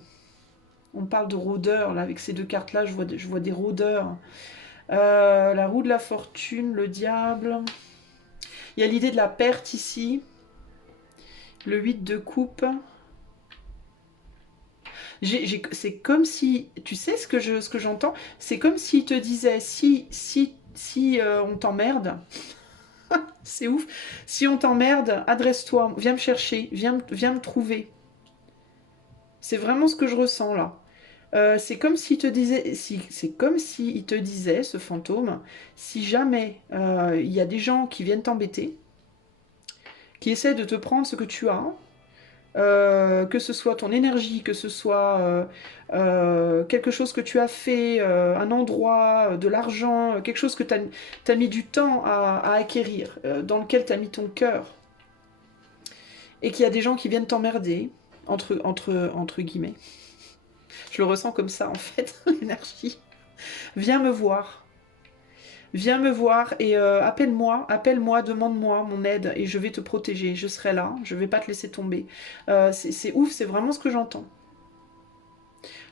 On parle de rôdeurs, là, avec ces deux cartes-là, je vois des rôdeurs. La roue de la fortune, le diable. Il y a l'idée de la perte ici. Le 8 de coupe. C'est comme si, tu sais ce que j'entends, c'est comme s'il te disait, si on t'emmerde, c'est ouf, si on t'emmerde, adresse-toi, viens me chercher, viens me trouver. C'est vraiment ce que je ressens là. C'est comme s'il te disait, c'est comme s'il te disait, ce fantôme, si jamais il y a des gens qui viennent t'embêter, qui essaient de te prendre ce que tu as, que ce soit ton énergie, que ce soit quelque chose que tu as fait, un endroit, de l'argent, quelque chose que tu as mis du temps à acquérir, dans lequel tu as mis ton cœur, et qu'il y a des gens qui viennent t'emmerder, entre guillemets. Je le ressens comme ça en fait, l'énergie. Viens me voir. Viens me voir et appelle-moi, demande-moi mon aide et je vais te protéger. Je serai là, je vais pas te laisser tomber. C'est ouf, c'est vraiment ce que j'entends.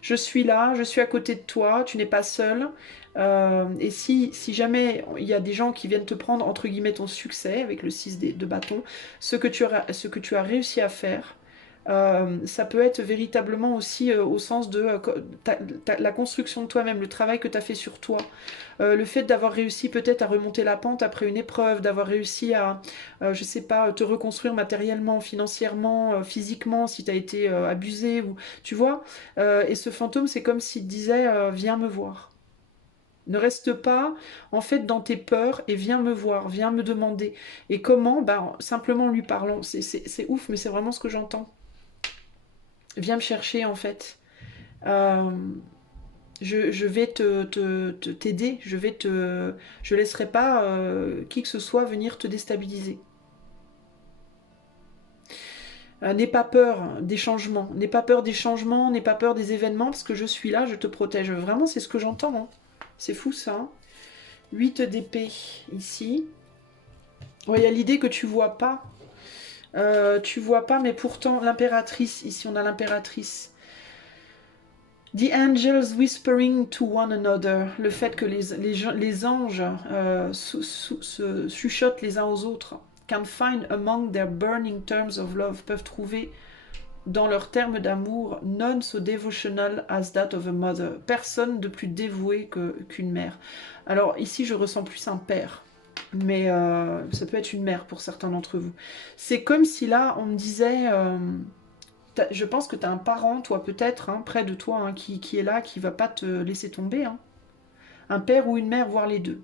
Je suis là, je suis à côté de toi, tu n'es pas seul. Et si jamais il y a des gens qui viennent te prendre, entre guillemets, ton succès, avec le 6 de bâton, ce que tu as réussi à faire, ça peut être véritablement aussi au sens de la construction de toi-même, le travail que tu as fait sur toi, le fait d'avoir réussi peut-être à remonter la pente après une épreuve, d'avoir réussi à, je sais pas, te reconstruire matériellement, financièrement, physiquement, si tu as été abusé, ou tu vois. Et ce fantôme, c'est comme s'il te disait, viens me voir. Ne reste pas en fait dans tes peurs et viens me voir, viens me demander. Et comment? Ben, simplement en lui parlant. C'est ouf, mais c'est vraiment ce que j'entends. Viens me chercher en fait. Euh, je vais t'aider, je laisserai pas qui que ce soit venir te déstabiliser. N'aie pas peur des changements, n'aie pas peur des changements, n'aie pas peur des événements, parce que je suis là, je te protège. Vraiment, c'est ce que j'entends. Hein. C'est fou ça. Hein. 8 d'épée ici. Ouais, il y a l'idée que tu vois pas, mais pourtant l'impératrice, ici on a l'impératrice. The angels whispering to one another, le fait que les anges se chuchotent les uns aux autres, can find among their burning terms of love, peuvent trouver dans leurs termes d'amour, none so devotional as that of a mother, personne de plus dévoué qu'une mère. Alors ici je ressens plus un père, mais ça peut être une mère pour certains d'entre vous. C'est comme si là on me disait... je pense que tu as un parent, toi peut-être, hein, près de toi, hein, qui est là, qui va pas te laisser tomber. Hein. Un père ou une mère, voire les deux.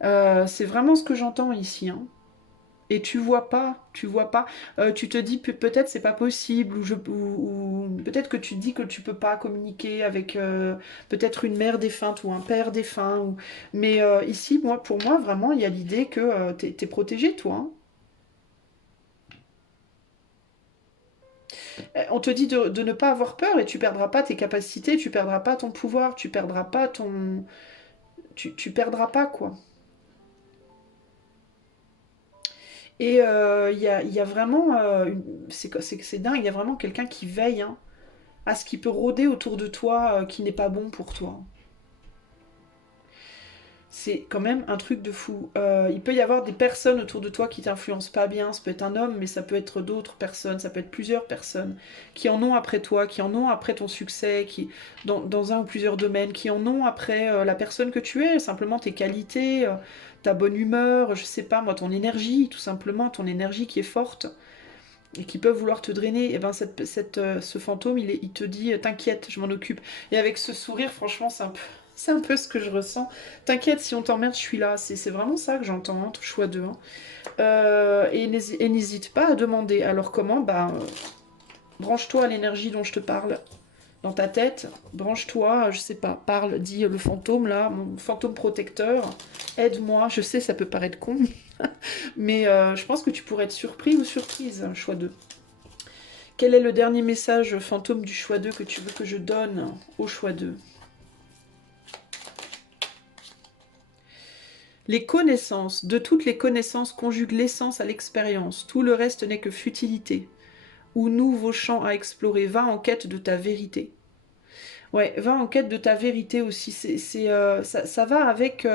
C'est vraiment ce que j'entends ici. Hein. Et tu vois pas. Tu te dis peut-être c'est pas possible, ou peut-être que tu te dis que tu peux pas communiquer avec peut-être une mère défunte ou un père défunt. Mais ici, pour moi, vraiment, il y a l'idée que t'es protégé, toi. Hein. On te dit de ne pas avoir peur et tu perdras pas tes capacités, tu perdras pas ton pouvoir, tu perdras pas ton... Tu perdras pas, quoi. Et il y a vraiment... c'est dingue, il y a vraiment quelqu'un qui veille hein, à ce qui peut rôder autour de toi qui n'est pas bon pour toi. C'est quand même un truc de fou. Il peut y avoir des personnes autour de toi qui t'influencent pas bien. Ça peut être un homme, mais ça peut être d'autres personnes. Ça peut être plusieurs personnes qui en ont après toi, qui en ont après ton succès, qui dans un ou plusieurs domaines, qui en ont après la personne que tu es, simplement tes qualités, ta bonne humeur, je sais pas moi, ton énergie, tout simplement, ton énergie qui est forte et qui peuvent vouloir te drainer. Et ben ce fantôme, il te dit t'inquiète, je m'en occupe. Et avec ce sourire, franchement, c'est un peu ce que je ressens. T'inquiète, si on t'emmerde, je suis là. C'est vraiment ça que j'entends, hein, choix 2. Hein. Et n'hésite pas à demander. Alors comment bah, branche-toi à l'énergie dont je te parle dans ta tête. Branche-toi, je sais pas, parle, dis le fantôme là, mon fantôme protecteur. Aide-moi. Je sais, ça peut paraître con. Mais je pense que tu pourrais être surpris ou surprise, choix 2. Quel est le dernier message fantôme du choix 2 que tu veux que je donne au choix 2? Les connaissances, de toutes les connaissances conjuguent l'essence à l'expérience. Tout le reste n'est que futilité. Ou nouveau champ à explorer. Va en quête de ta vérité. Ouais, va en quête de ta vérité aussi. Ça va avec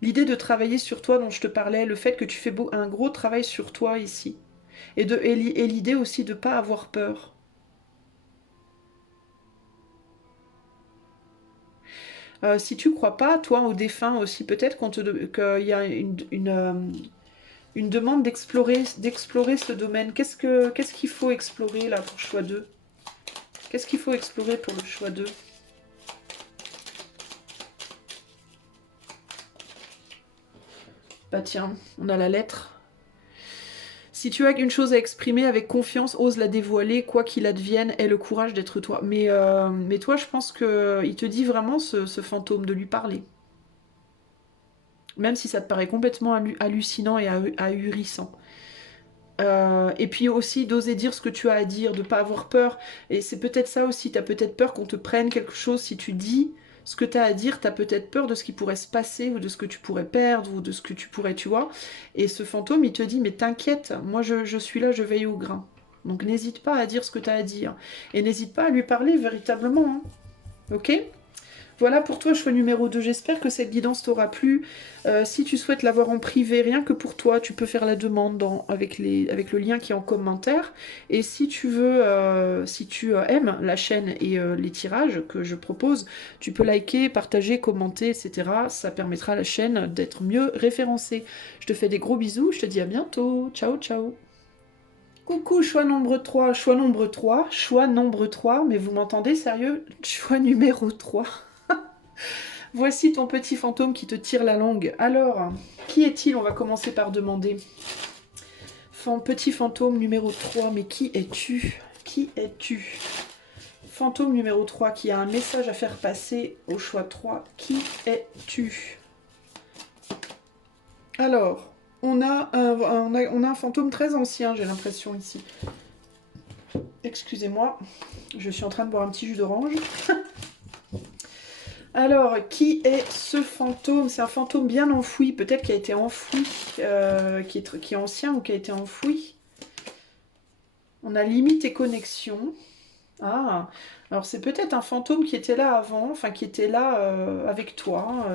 l'idée de travailler sur toi dont je te parlais, le fait que tu fais un gros travail sur toi ici. Et l'idée aussi de ne pas avoir peur. Si tu crois pas, toi, aux défunts aussi, peut-être qu'il y a une demande d'explorer ce domaine. Qu'est-ce qu'il faut explorer là pour choix 2? Qu'est-ce qu'il faut explorer pour le choix 2? Bah tiens, on a la lettre. Si tu as une chose à exprimer avec confiance, ose la dévoiler, quoi qu'il advienne, aie le courage d'être toi. Mais toi, je pense qu'il te dit vraiment ce fantôme de lui parler. Même si ça te paraît complètement hallucinant et ahurissant. Et puis aussi d'oser dire ce que tu as à dire, de pas avoir peur. Et c'est peut-être ça aussi, tu as peut-être peur qu'on te prenne quelque chose. Si tu dis ce que tu as à dire, tu as peut-être peur de ce qui pourrait se passer, ou de ce que tu pourrais perdre, ou de ce que tu pourrais, tu vois. Et ce fantôme, il te dit, mais t'inquiète, moi je suis là, je veille au grain. Donc n'hésite pas à dire ce que tu as à dire. Et n'hésite pas à lui parler véritablement. Hein. Ok? Voilà pour toi, choix numéro 2. J'espère que cette guidance t'aura plu. Si tu souhaites l'avoir en privé, rien que pour toi, tu peux faire la demande avec le lien qui est en commentaire. Et si tu veux, si tu aimes la chaîne et les tirages que je propose, tu peux liker, partager, commenter, etc. Ça permettra à la chaîne d'être mieux référencée. Je te fais des gros bisous, je te dis à bientôt. Ciao, ciao. Coucou, choix nombre 3, choix nombre 3, choix nombre 3, mais vous m'entendez sérieux? Choix numéro 3. Voici ton petit fantôme qui te tire la langue. Alors, qui est-il? On va commencer par demander. Petit fantôme numéro 3, mais qui es-tu? Qui es-tu? Fantôme numéro 3 qui a un message à faire passer au choix 3. Qui es-tu? Alors, on a un fantôme très ancien, j'ai l'impression ici. Excusez-moi, je suis en train de boire un petit jus d'orange. Alors, qui est ce fantôme? C'est un fantôme bien enfoui, peut-être qui a été enfoui, qui est ancien ou qui a été enfoui. On a limite et connexion. Ah, alors c'est peut-être un fantôme qui était là avant, enfin qui était là avec toi,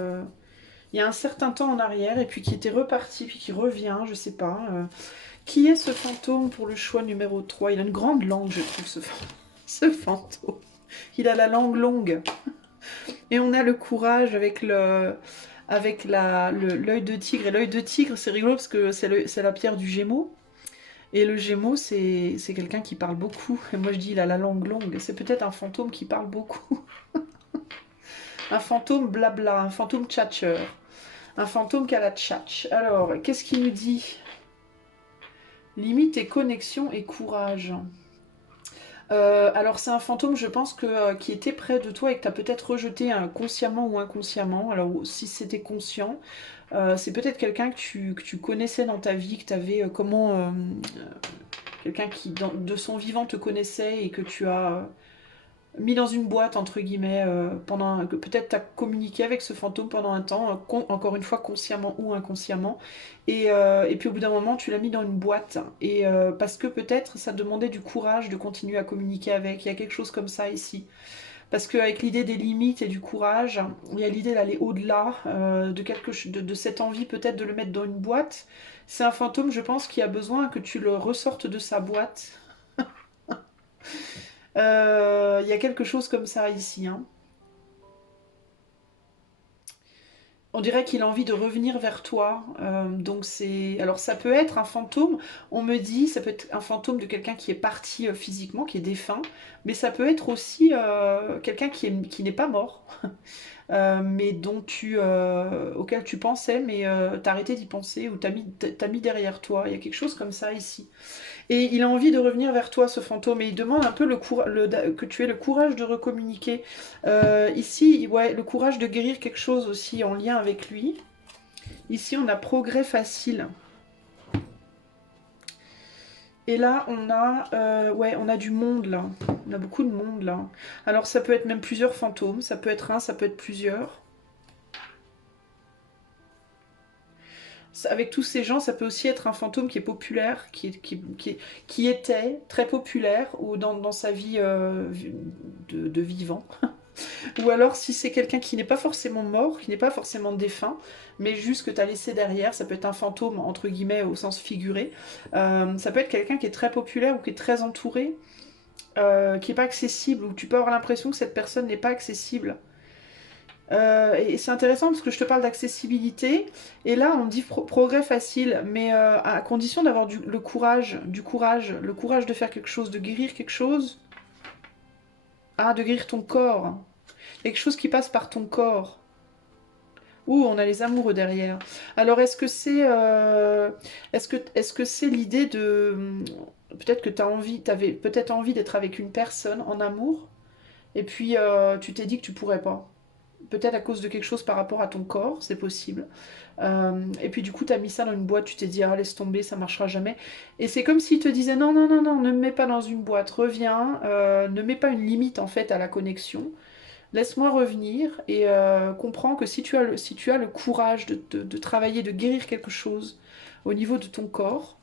il y a un certain temps en arrière, et puis qui était reparti, puis qui revient, je sais pas. Qui est ce fantôme pour le choix numéro 3? Il a une grande langue, je trouve, ce fantôme. Il a la langue longue. Et on a le courage avec l'œil de tigre. Et l'œil de tigre, c'est rigolo parce que c'est la pierre du Gémeaux. Et le Gémeaux, c'est quelqu'un qui parle beaucoup. Et moi, je dis, il a la langue longue. C'est peut-être un fantôme qui parle beaucoup. Un fantôme blabla, un fantôme tchatcheur. Un fantôme qui a la tchatch. Alors, qu'est-ce qu'il nous dit? Limite et connexion et courage. Alors c'est un fantôme, je pense, qui était près de toi et que tu as peut-être rejeté consciemment ou inconsciemment. Alors si c'était conscient, c'est peut-être quelqu'un que tu connaissais dans ta vie, que tu avais quelqu'un qui de son vivant te connaissait et que tu as mis dans une boîte, entre guillemets, que peut-être tu as communiqué avec ce fantôme pendant un temps, encore une fois consciemment ou inconsciemment, et puis au bout d'un moment tu l'as mis dans une boîte, et parce que peut-être ça demandait du courage de continuer à communiquer avec, il y a quelque chose comme ça ici. Parce qu'avec l'idée des limites et du courage, il y a l'idée d'aller au-delà de cette envie peut-être de le mettre dans une boîte. C'est un fantôme, je pense, qui a besoin que tu le ressortes de sa boîte. Il y a quelque chose comme ça ici. Hein. On dirait qu'il a envie de revenir vers toi. Donc c'est. Alors ça peut être un fantôme, on me dit, ça peut être un fantôme de quelqu'un qui est parti physiquement, qui est défunt, mais ça peut être aussi quelqu'un qui n'est pas mort, mais auquel tu pensais, mais t'as arrêté d'y penser, ou t'as mis derrière toi. Il y a quelque chose comme ça ici. Et il a envie de revenir vers toi, ce fantôme, et il demande un peu que tu aies le courage de recommuniquer. Ici, ouais, le courage de guérir quelque chose aussi en lien avec lui. Ici, on a progrès facile. Et là, ouais, on a du monde, là. On a beaucoup de monde, là. Alors, ça peut être même plusieurs fantômes. Ça peut être un, ça peut être plusieurs. avec tous ces gens, ça peut aussi être un fantôme qui est populaire, qui était très populaire ou dans sa vie de vivant. Ou alors si c'est quelqu'un qui n'est pas forcément mort, qui n'est pas forcément défunt, mais juste que tu as laissé derrière, ça peut être un fantôme entre guillemets au sens figuré. Ça peut être quelqu'un qui est très populaire ou qui est très entouré, qui n'est pas accessible, ou tu peux avoir l'impression que cette personne n'est pas accessible. Et c'est intéressant parce que je te parle d'accessibilité, et là on dit progrès facile, mais à condition d'avoir le courage, le courage de faire quelque chose, de guérir quelque chose, de guérir ton corps, quelque chose qui passe par ton corps. Ouh, on a les amoureux derrière. Alors est-ce que c'est l'idée de peut-être que t'avais peut-être envie d'être avec une personne en amour, et puis tu t'es dit que tu pourrais pas. Peut-être à cause de quelque chose par rapport à ton corps, c'est possible. Et puis du coup, tu as mis ça dans une boîte, tu t'es dit, ah, laisse tomber, ça marchera jamais. Et c'est comme s'il te disait, non, non, non, non, ne me mets pas dans une boîte, reviens, ne mets pas une limite en fait à la connexion. Laisse-moi revenir et comprends que si tu as le courage de travailler, de guérir quelque chose au niveau de ton corps,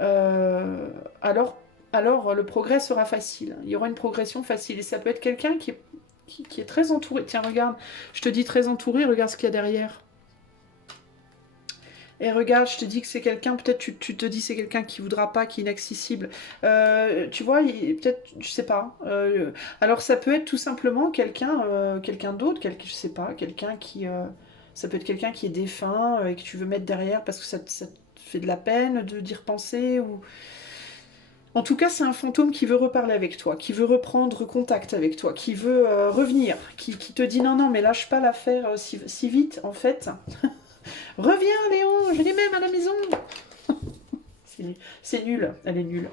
euh, alors, alors le progrès sera facile. Il y aura une progression facile. Et ça peut être quelqu'un qui est très entouré. Tiens, regarde, je te dis très entouré, regarde ce qu'il y a derrière. Et regarde, je te dis que c'est quelqu'un, peut-être tu te dis c'est quelqu'un qui voudra pas, qui est inaccessible. Tu vois, peut-être, je sais pas. Alors ça peut être tout simplement quelqu'un d'autre, je sais pas, quelqu'un qui... ça peut être quelqu'un qui est défunt et que tu veux mettre derrière parce que ça te fait de la peine de d'y repenser. Ou... En tout cas, c'est un fantôme qui veut reparler avec toi, qui veut reprendre contact avec toi, qui veut revenir, qui te dit non, non, mais lâche pas l'affaire si vite, en fait. Reviens, Léon, je l'ai même à la maison. C'est nul, elle est nulle.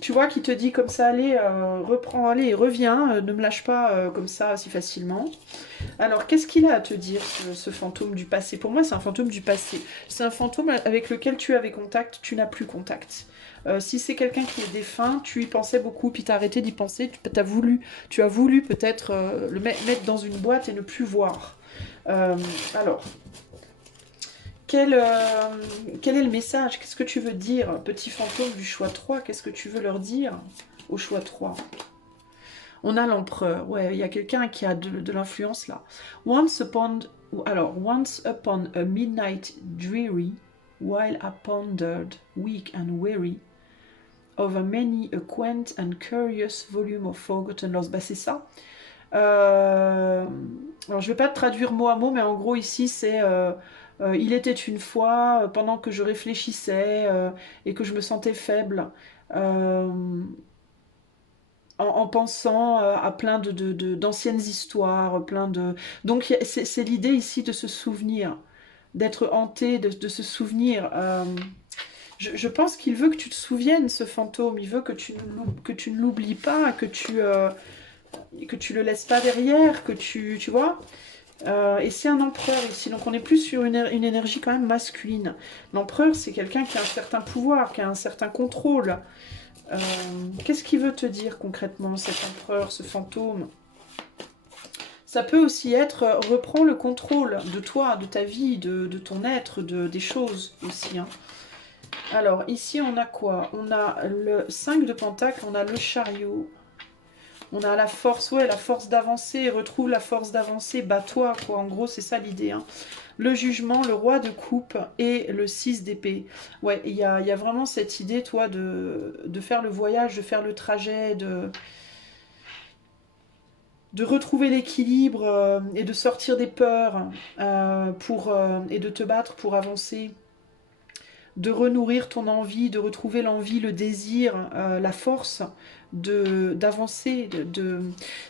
Tu vois, qui te dit comme ça, allez, reprends, allez, reviens, ne me lâche pas comme ça si facilement. Alors, qu'est-ce qu'il a à te dire, ce fantôme du passé? Pour moi, c'est un fantôme du passé. C'est un fantôme avec lequel tu avais contact, tu n'as plus contact. Si c'est quelqu'un qui est défunt, tu y pensais beaucoup, puis t'as arrêté d'y penser, tu as voulu peut-être le mettre dans une boîte et ne plus voir. Alors, quel est le message? Qu'est-ce que tu veux dire? Petit fantôme du choix 3, qu'est-ce que tu veux leur dire au choix 3? On a l'empereur. Ouais, il y a quelqu'un qui a de l'influence là. Once upon a midnight dreary, while I pondered, weak and weary, over many a quaint and curious volume of forgotten lost. Bah c'est ça. Alors je vais pas te traduire mot à mot, mais en gros ici c'est il était une fois, pendant que je réfléchissais et que je me sentais faible, euh, en pensant à plein d'anciennes histoires, plein de... Donc c'est l'idée ici de se souvenir, d'être hanté, de se souvenir. Je pense qu'il veut que tu te souviennes, ce fantôme. Il veut que tu ne l'oublies pas, que tu le laisses pas derrière, tu vois. Et c'est un empereur ici, donc on est plus sur une énergie quand même masculine. L'empereur, c'est quelqu'un qui a un certain pouvoir, qui a un certain contrôle. Qu'est-ce qu'il veut te dire concrètement, cet empereur, ce fantôme? Ça peut aussi être reprends le contrôle de toi, de ta vie, de ton être, des choses aussi. Hein. Alors ici on a quoi? On a le 5 de pentacle, on a le chariot. On a la force, ouais, la force d'avancer, retrouve la force d'avancer, bats-toi, quoi. En gros, c'est ça l'idée. Hein. Le jugement, le roi de coupe et le 6 d'épée. Ouais, il y a vraiment cette idée, toi, de faire le voyage, de faire le trajet, de retrouver l'équilibre et de sortir des peurs et de te battre pour avancer. De renourrir ton envie, de retrouver l'envie, le désir, la force d'avancer.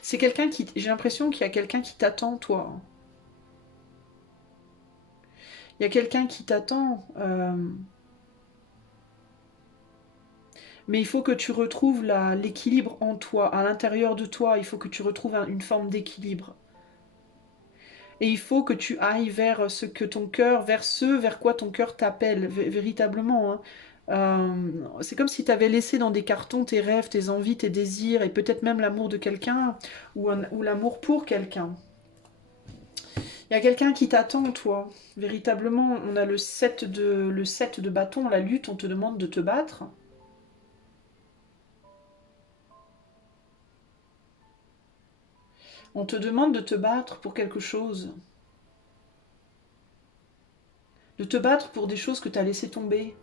C'est quelqu'un qui... J'ai l'impression qu'il y a quelqu'un qui t'attend, toi. Il y a quelqu'un qui t'attend. Mais il faut que tu retrouves l'équilibre en toi, à l'intérieur de toi. Il faut que tu retrouves une forme d'équilibre. Et il faut que tu ailles vers ce que ton cœur, vers quoi ton cœur t'appelle, véritablement. Hein. C'est comme si tu avais laissé dans des cartons tes rêves, tes envies, tes désirs, et peut-être même l'amour de quelqu'un, ou l'amour pour quelqu'un. Il Il y a quelqu'un qui t'attend, toi. Véritablement, on a le 7 de bâton, la lutte, on te demande de te battre. On te demande de te battre pour quelque chose. De te battre pour des choses que tu as laissé tomber.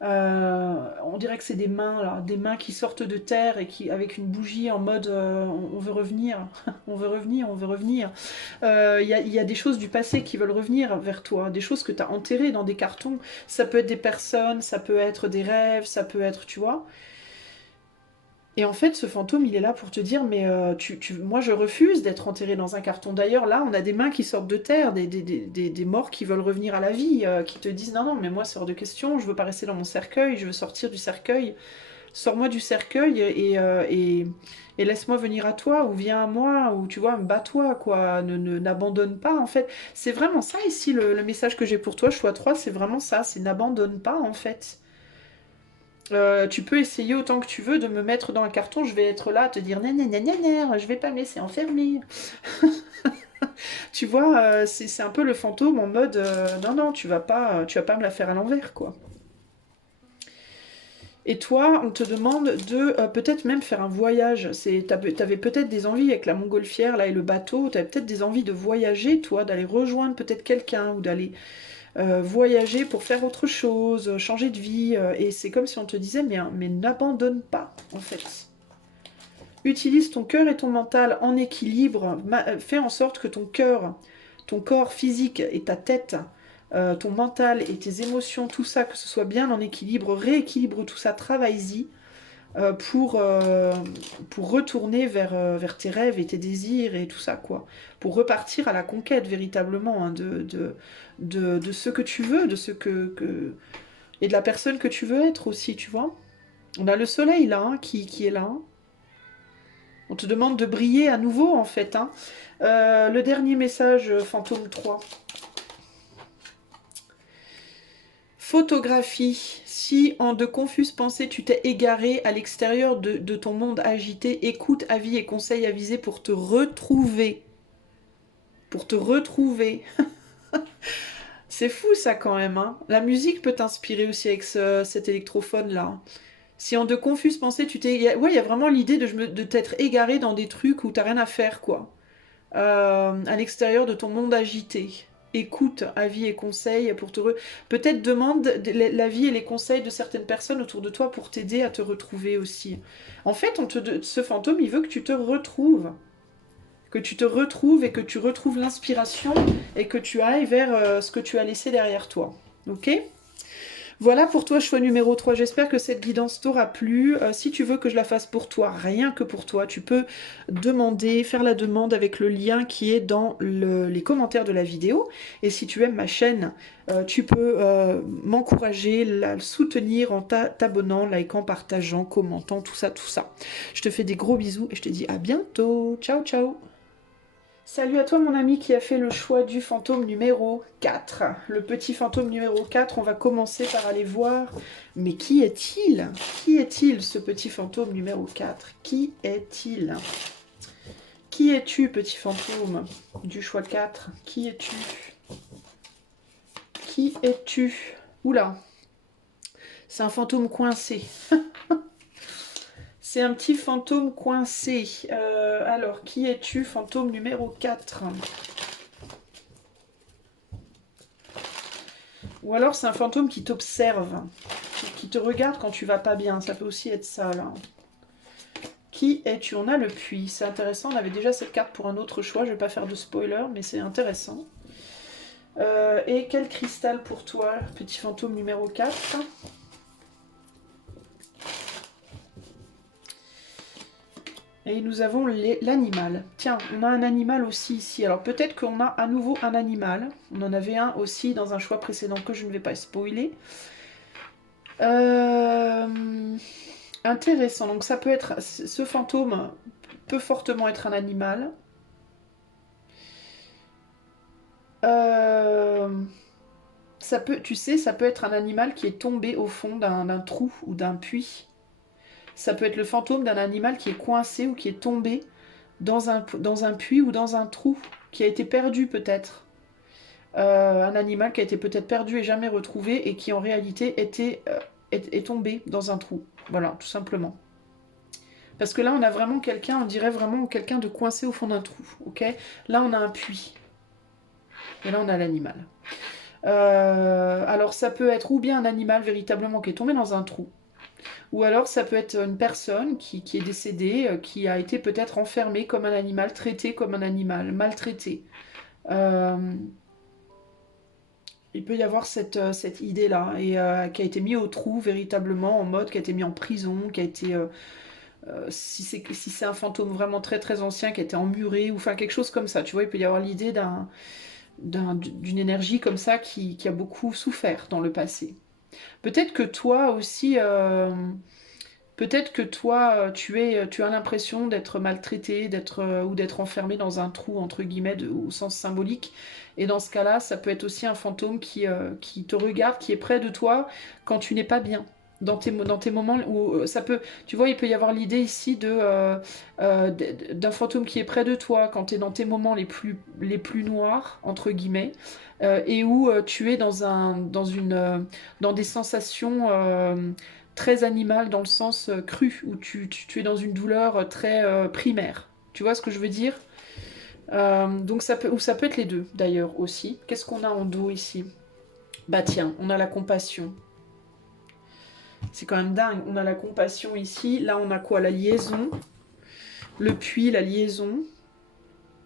On dirait que c'est des mains, là, des mains qui sortent de terre et qui, avec une bougie en mode on veut revenir, on veut revenir, on veut revenir. Y a des choses du passé qui veulent revenir vers toi, des choses que tu as enterrées dans des cartons. Ça peut être des personnes, ça peut être des rêves, ça peut être, tu vois. Et en fait, ce fantôme, il est là pour te dire, mais moi, je refuse d'être enterré dans un carton. D'ailleurs, là, on a des mains qui sortent de terre, des morts qui veulent revenir à la vie, qui te disent, non, non, mais moi, c'est hors de question, je veux pas rester dans mon cercueil, je veux sortir du cercueil. Sors-moi du cercueil et laisse-moi venir à toi, ou viens à moi, ou tu vois, bats-toi, quoi. N'abandonne pas, en fait. C'est vraiment ça, ici, le message que j'ai pour toi, choix 3, c'est vraiment ça, c'est n'abandonne pas, en fait. Tu peux essayer autant que tu veux de me mettre dans un carton, je vais être là à te dire je vais pas me laisser enfermer. Tu vois, c'est un peu le fantôme en mode non, non, tu vas pas me la faire à l'envers, quoi. Et toi, on te demande de peut-être même faire un voyage. T'avais peut-être des envies avec la montgolfière là et le bateau, t'avais peut-être des envies de voyager, toi, d'aller rejoindre peut-être quelqu'un ou d'aller voyager pour faire autre chose, changer de vie. Et c'est comme si on te disait, mais n'abandonne pas, en fait. Utilise ton cœur et ton mental en équilibre. Fais en sorte que ton cœur, ton corps physique et ta tête, ton mental et tes émotions, tout ça, que ce soit bien en équilibre, rééquilibre tout ça, travaille-y pour retourner vers tes rêves et tes désirs et tout ça, quoi. Pour repartir à la conquête, véritablement, hein, de ce que tu veux, de ce et de la personne que tu veux être aussi, tu vois. On a le soleil, là, hein, qui est là. Hein. On te demande de briller à nouveau, en fait. Hein. Le dernier message, Fantôme 3. Photographie. Si en de confuses pensées tu t'es égaré à l'extérieur de ton monde agité, écoute, avis et conseils avisés pour te retrouver. Pour te retrouver. C'est fou ça quand même. Hein. La musique peut t'inspirer aussi avec cet électrophone-là. Si en de confuses pensées tu t'es... Ouais, il y a vraiment l'idée de t'être égaré dans des trucs où t'as rien à faire, quoi. À l'extérieur de ton monde agité. Écoute avis et conseils pour te... Peut-être demande l'avis et les conseils de certaines personnes autour de toi pour t'aider à te retrouver aussi. En fait, ce fantôme, il veut que tu te retrouves. Que tu te retrouves et que tu retrouves l'inspiration et que tu ailles vers ce que tu as laissé derrière toi. Ok ? Voilà pour toi, choix numéro 3. J'espère que cette guidance t'aura plu. Si tu veux que je la fasse pour toi, rien que pour toi, tu peux faire la demande avec le lien qui est dans les commentaires de la vidéo. Et si tu aimes ma chaîne, tu peux m'encourager, la soutenir en t'abonnant, likant, partageant, commentant, tout ça, tout ça. Je te fais des gros bisous et je te dis à bientôt. Ciao, ciao. Salut à toi mon ami qui a fait le choix du fantôme numéro 4. Le petit fantôme numéro 4, on va commencer par aller voir. Mais qui est-il? Qui est-il ce petit fantôme numéro 4? Qui est-il? Qui es-tu petit fantôme du choix 4? Qui es-tu? Qui es-tu? Oula, c'est un fantôme coincé. C'est un petit fantôme coincé. Alors, qui es-tu, fantôme numéro 4? Ou alors c'est un fantôme qui t'observe, qui te regarde quand tu vas pas bien. Ça peut aussi être ça, là. Qui es-tu? On a le puits. C'est intéressant. On avait déjà cette carte pour un autre choix. Je vais pas faire de spoiler, mais c'est intéressant. Et quel cristal pour toi, petit fantôme numéro 4? Et nous avons l'animal. Tiens, on a un animal aussi ici. Alors peut-être qu'on a à nouveau un animal. On en avait un aussi dans un choix précédent que je ne vais pas spoiler. Intéressant. Donc ça peut être... Ce fantôme peut fortement être un animal. Ça peut, tu sais, ça peut être un animal qui est tombé au fond d'un trou ou d'un puits. Ça peut être le fantôme d'un animal qui est coincé ou qui est tombé dans un puits ou dans un trou. qui a été perdu peut-être. Un animal qui a été peut-être perdu et jamais retrouvé et qui en réalité est tombé dans un trou. Voilà, tout simplement. Parce que là, on a vraiment quelqu'un, on dirait vraiment quelqu'un de coincé au fond d'un trou. Ok. Là, on a un puits. Et là, on a l'animal. Alors, ça peut être ou bien un animal véritablement qui est tombé dans un trou, ou alors ça peut être une personne qui est décédée, qui a été peut-être enfermée comme un animal, traité comme un animal, maltraité. Euh, il peut y avoir cette idée-là, et qui a été mis au trou véritablement, en mode qui a été mis en prison, qui a été... si c'est un fantôme vraiment très très ancien, qui a été emmuré, ou enfin quelque chose comme ça, tu vois, il peut y avoir l'idée d'une énergie comme ça qui a beaucoup souffert dans le passé. Peut-être que toi aussi, peut-être que toi, tu as l'impression d'être maltraité, ou d'être enfermé dans un trou, entre guillemets, au sens symbolique. Et dans ce cas-là, ça peut être aussi un fantôme qui te regarde, qui est près de toi quand tu n'es pas bien. Dans tes moments où ça peut, tu vois, il peut y avoir l'idée ici d'un fantôme qui est près de toi quand tu es dans tes moments les plus noirs, entre guillemets, et où tu es dans des sensations très animales dans le sens cru, où tu es dans une douleur très primaire. Tu vois ce que je veux dire? Donc ça peut être les deux d'ailleurs aussi. Qu'est-ce qu'on a en dos ici? Bah tiens, on a la compassion. C'est quand même dingue. On a la compassion ici. Là, on a quoi? La liaison. Le puits, la liaison.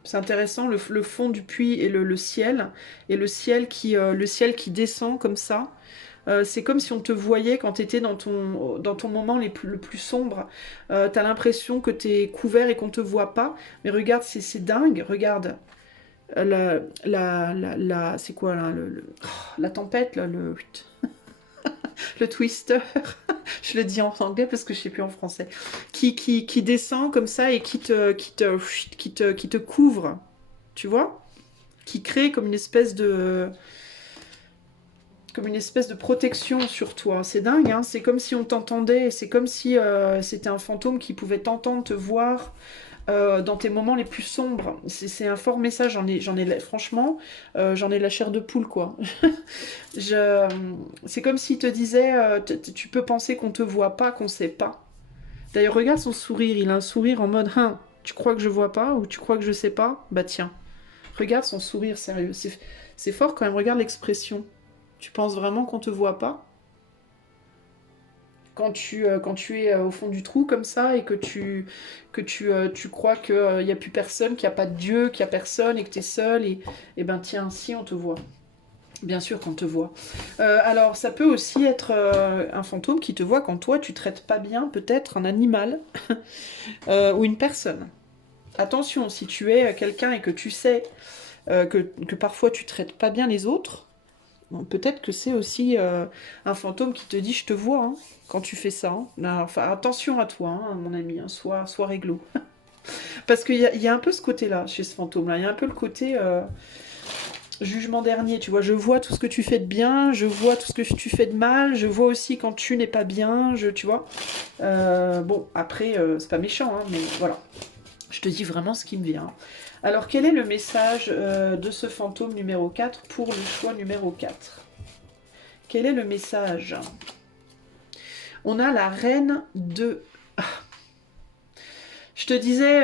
C'est intéressant, le fond du puits et le ciel. Et le ciel qui descend comme ça. C'est comme si on te voyait quand tu étais dans ton moment le plus sombre. T'as l'impression que t'es couvert et qu'on te voit pas. Mais regarde, c'est dingue. Regarde. C'est quoi là la tempête, là, le twister. Je le dis en anglais parce que je sais plus en français. Qui descend comme ça et qui te couvre. Tu vois? Qui crée comme une espèce de protection sur toi. C'est dingue, hein, c'est comme si on t'entendait, c'est comme si c'était un fantôme qui pouvait t'entendre, te voir dans tes moments les plus sombres. C'est un fort message, franchement, j'en ai la chair de poule, quoi. Je, c'est comme s'il te disait, tu peux penser qu'on te voit pas, qu'on sait pas. D'ailleurs, regarde son sourire, il a un sourire en mode, hein, tu crois que je vois pas ou tu crois que je sais pas? Bah tiens, regarde son sourire, sérieux, c'est fort quand même, regarde l'expression. Tu penses vraiment qu'on te voit pas quand tu es au fond du trou comme ça et tu crois qu'il n'y a plus personne, qu'il n'y a pas de Dieu, qu'il n'y a personne et que tu es seul et ben tiens, si on te voit. Bien sûr qu'on te voit. Alors ça peut aussi être un fantôme qui te voit quand toi tu traites pas bien peut-être un animal ou une personne. Attention, si tu es quelqu'un et que tu sais que parfois tu traites pas bien les autres, bon, peut-être que c'est aussi un fantôme qui te dit je te vois hein, quand tu fais ça. Hein. Là, enfin, attention à toi, hein, mon ami, hein, sois réglo. Parce qu'il y a un peu ce côté-là chez ce fantôme-là. Il y a un peu le côté jugement dernier. Tu vois, je vois tout ce que tu fais de bien, je vois tout ce que tu fais de mal, je vois aussi quand tu n'es pas bien, tu vois. Bon, après, c'est pas méchant, hein, mais voilà. Je te dis vraiment ce qui me vient. Alors, quel est le message de ce fantôme numéro 4 pour le choix numéro 4? Quel est le message? On a la reine de... Je te disais...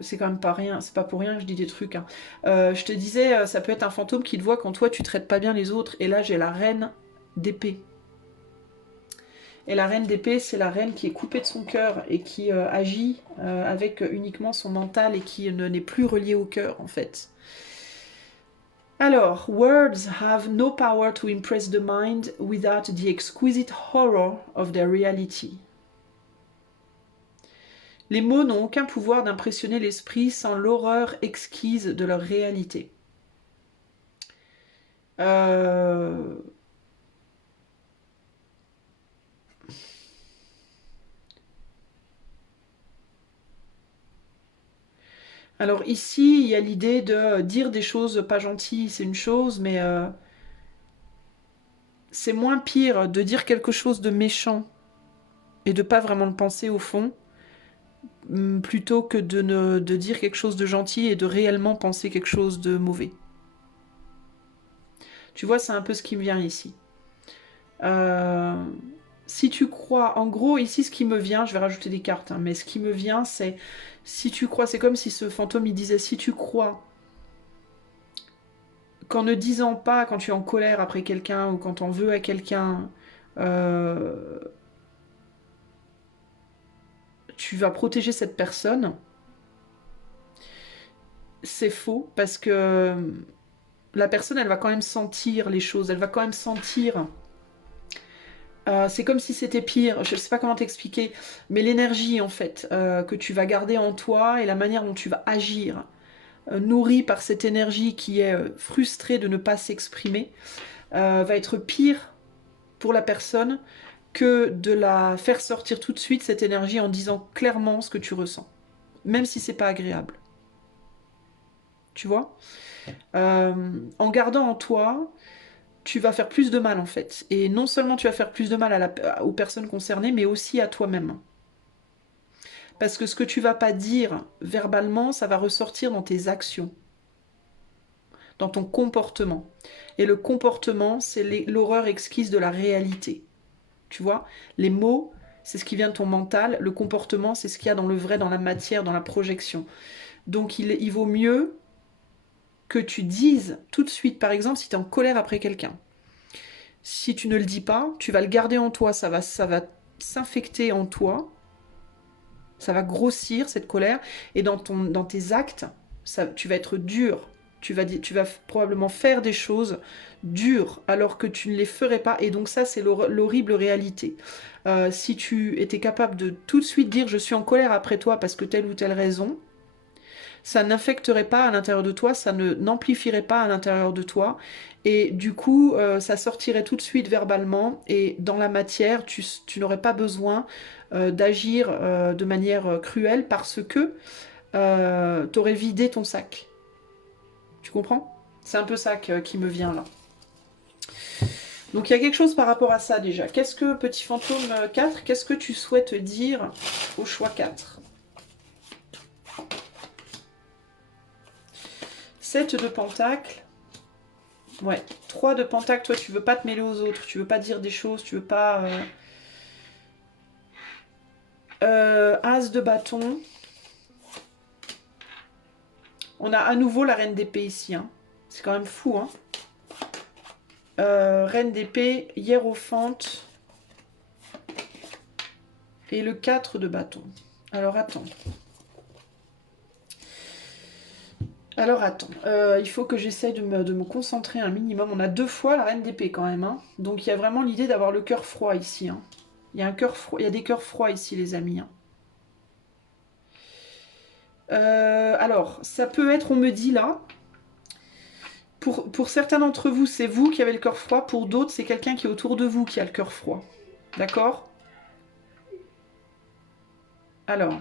c'est quand même pas rien, c'est pas pour rien que je dis des trucs. Hein. Je te disais, ça peut être un fantôme qui te voit quand toi tu traites pas bien les autres. Et là, j'ai la reine d'épée. Et la reine d'épée, c'est la reine qui est coupée de son cœur et qui agit avec uniquement son mental et qui n'est plus reliée au cœur, en fait. Alors, words have no power to impress the mind without the exquisite horror of their reality. Les mots n'ont aucun pouvoir d'impressionner l'esprit sans l'horreur exquise de leur réalité. Alors ici, il y a l'idée de dire des choses pas gentilles, c'est une chose, mais c'est moins pire de dire quelque chose de méchant et de pas vraiment le penser au fond, plutôt que de dire quelque chose de gentil et de réellement penser quelque chose de mauvais. Tu vois, c'est un peu ce qui me vient ici. Euh, Si tu crois, en gros, ici, ce qui me vient, je vais rajouter des cartes, hein, mais ce qui me vient, c'est si tu crois, c'est comme si ce fantôme, il disait, si tu crois qu'en ne disant pas, quand tu es en colère après quelqu'un ou quand on veut à quelqu'un, euh, tu vas protéger cette personne, c'est faux parce que la personne, elle va quand même sentir les choses, elle va quand même sentir. C'est comme si c'était pire, je ne sais pas comment t'expliquer, mais l'énergie en fait que tu vas garder en toi et la manière dont tu vas agir, nourrie par cette énergie qui est frustrée de ne pas s'exprimer, va être pire pour la personne que de la faire sortir tout de suite cette énergie en disant clairement ce que tu ressens, même si c'est pas agréable. Tu vois, en gardant en toi, tu vas faire plus de mal en fait. Et non seulement tu vas faire plus de mal aux personnes concernées, mais aussi à toi-même. Parce que ce que tu vas pas dire verbalement, ça va ressortir dans tes actions, dans ton comportement. Et le comportement, c'est l'horreur exquise de la réalité. Tu vois, les mots, c'est ce qui vient de ton mental. Le comportement, c'est ce qu'il y a dans le vrai, dans la matière, dans la projection. Donc il vaut mieux que tu dises tout de suite, par exemple, si tu es en colère après quelqu'un. Si tu ne le dis pas, tu vas le garder en toi, ça va s'infecter en toi, ça va grossir cette colère, et dans tes actes, tu vas être dur. Tu vas probablement faire des choses dures alors que tu ne les ferais pas. Et donc ça, c'est l'horrible réalité. Si tu étais capable de tout de suite dire je suis en colère après toi parce que telle ou telle raison, ça n'affecterait pas à l'intérieur de toi, ça ne n'amplifierait pas à l'intérieur de toi. Et du coup, ça sortirait tout de suite verbalement. Et dans la matière, tu n'aurais pas besoin d'agir de manière cruelle parce que tu aurais vidé ton sac. Tu comprends? C'est un peu ça qui me vient là. Donc il y a quelque chose par rapport à ça déjà. Qu'est-ce que, petit fantôme 4, qu'est-ce que tu souhaites dire au choix 4? 7 de pentacles. Ouais, 3 de pentacles, toi tu veux pas te mêler aux autres, tu veux pas dire des choses, tu veux pas... As de bâton. On a à nouveau la reine d'épée ici, hein. C'est quand même fou, hein. Reine d'épée, hiérophante. Et le 4 de bâton. Alors attends. Il faut que j'essaye de me concentrer un minimum. On a 2 fois la reine d'épée quand même, hein. Donc il y a vraiment l'idée d'avoir le cœur froid ici, hein. Il y a un cœur froid, il y a des cœurs froids ici, les amis, hein. Alors, ça peut être, on me dit là, pour certains d'entre vous, c'est vous qui avez le cœur froid. Pour d'autres, c'est quelqu'un qui est autour de vous qui a le cœur froid. D'accord? Alors.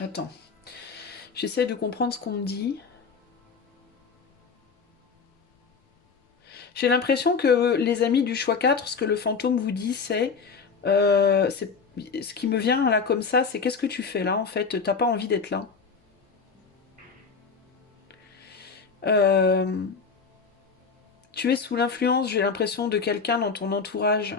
Attends. J'essaie de comprendre ce qu'on me dit. J'ai l'impression que les amis du choix 4, ce que le fantôme vous dit, ce qui me vient là comme ça, c'est qu'est-ce que tu fais là en fait? T'as pas envie d'être là. Euh, Tu es sous l'influence, j'ai l'impression, de quelqu'un dans ton entourage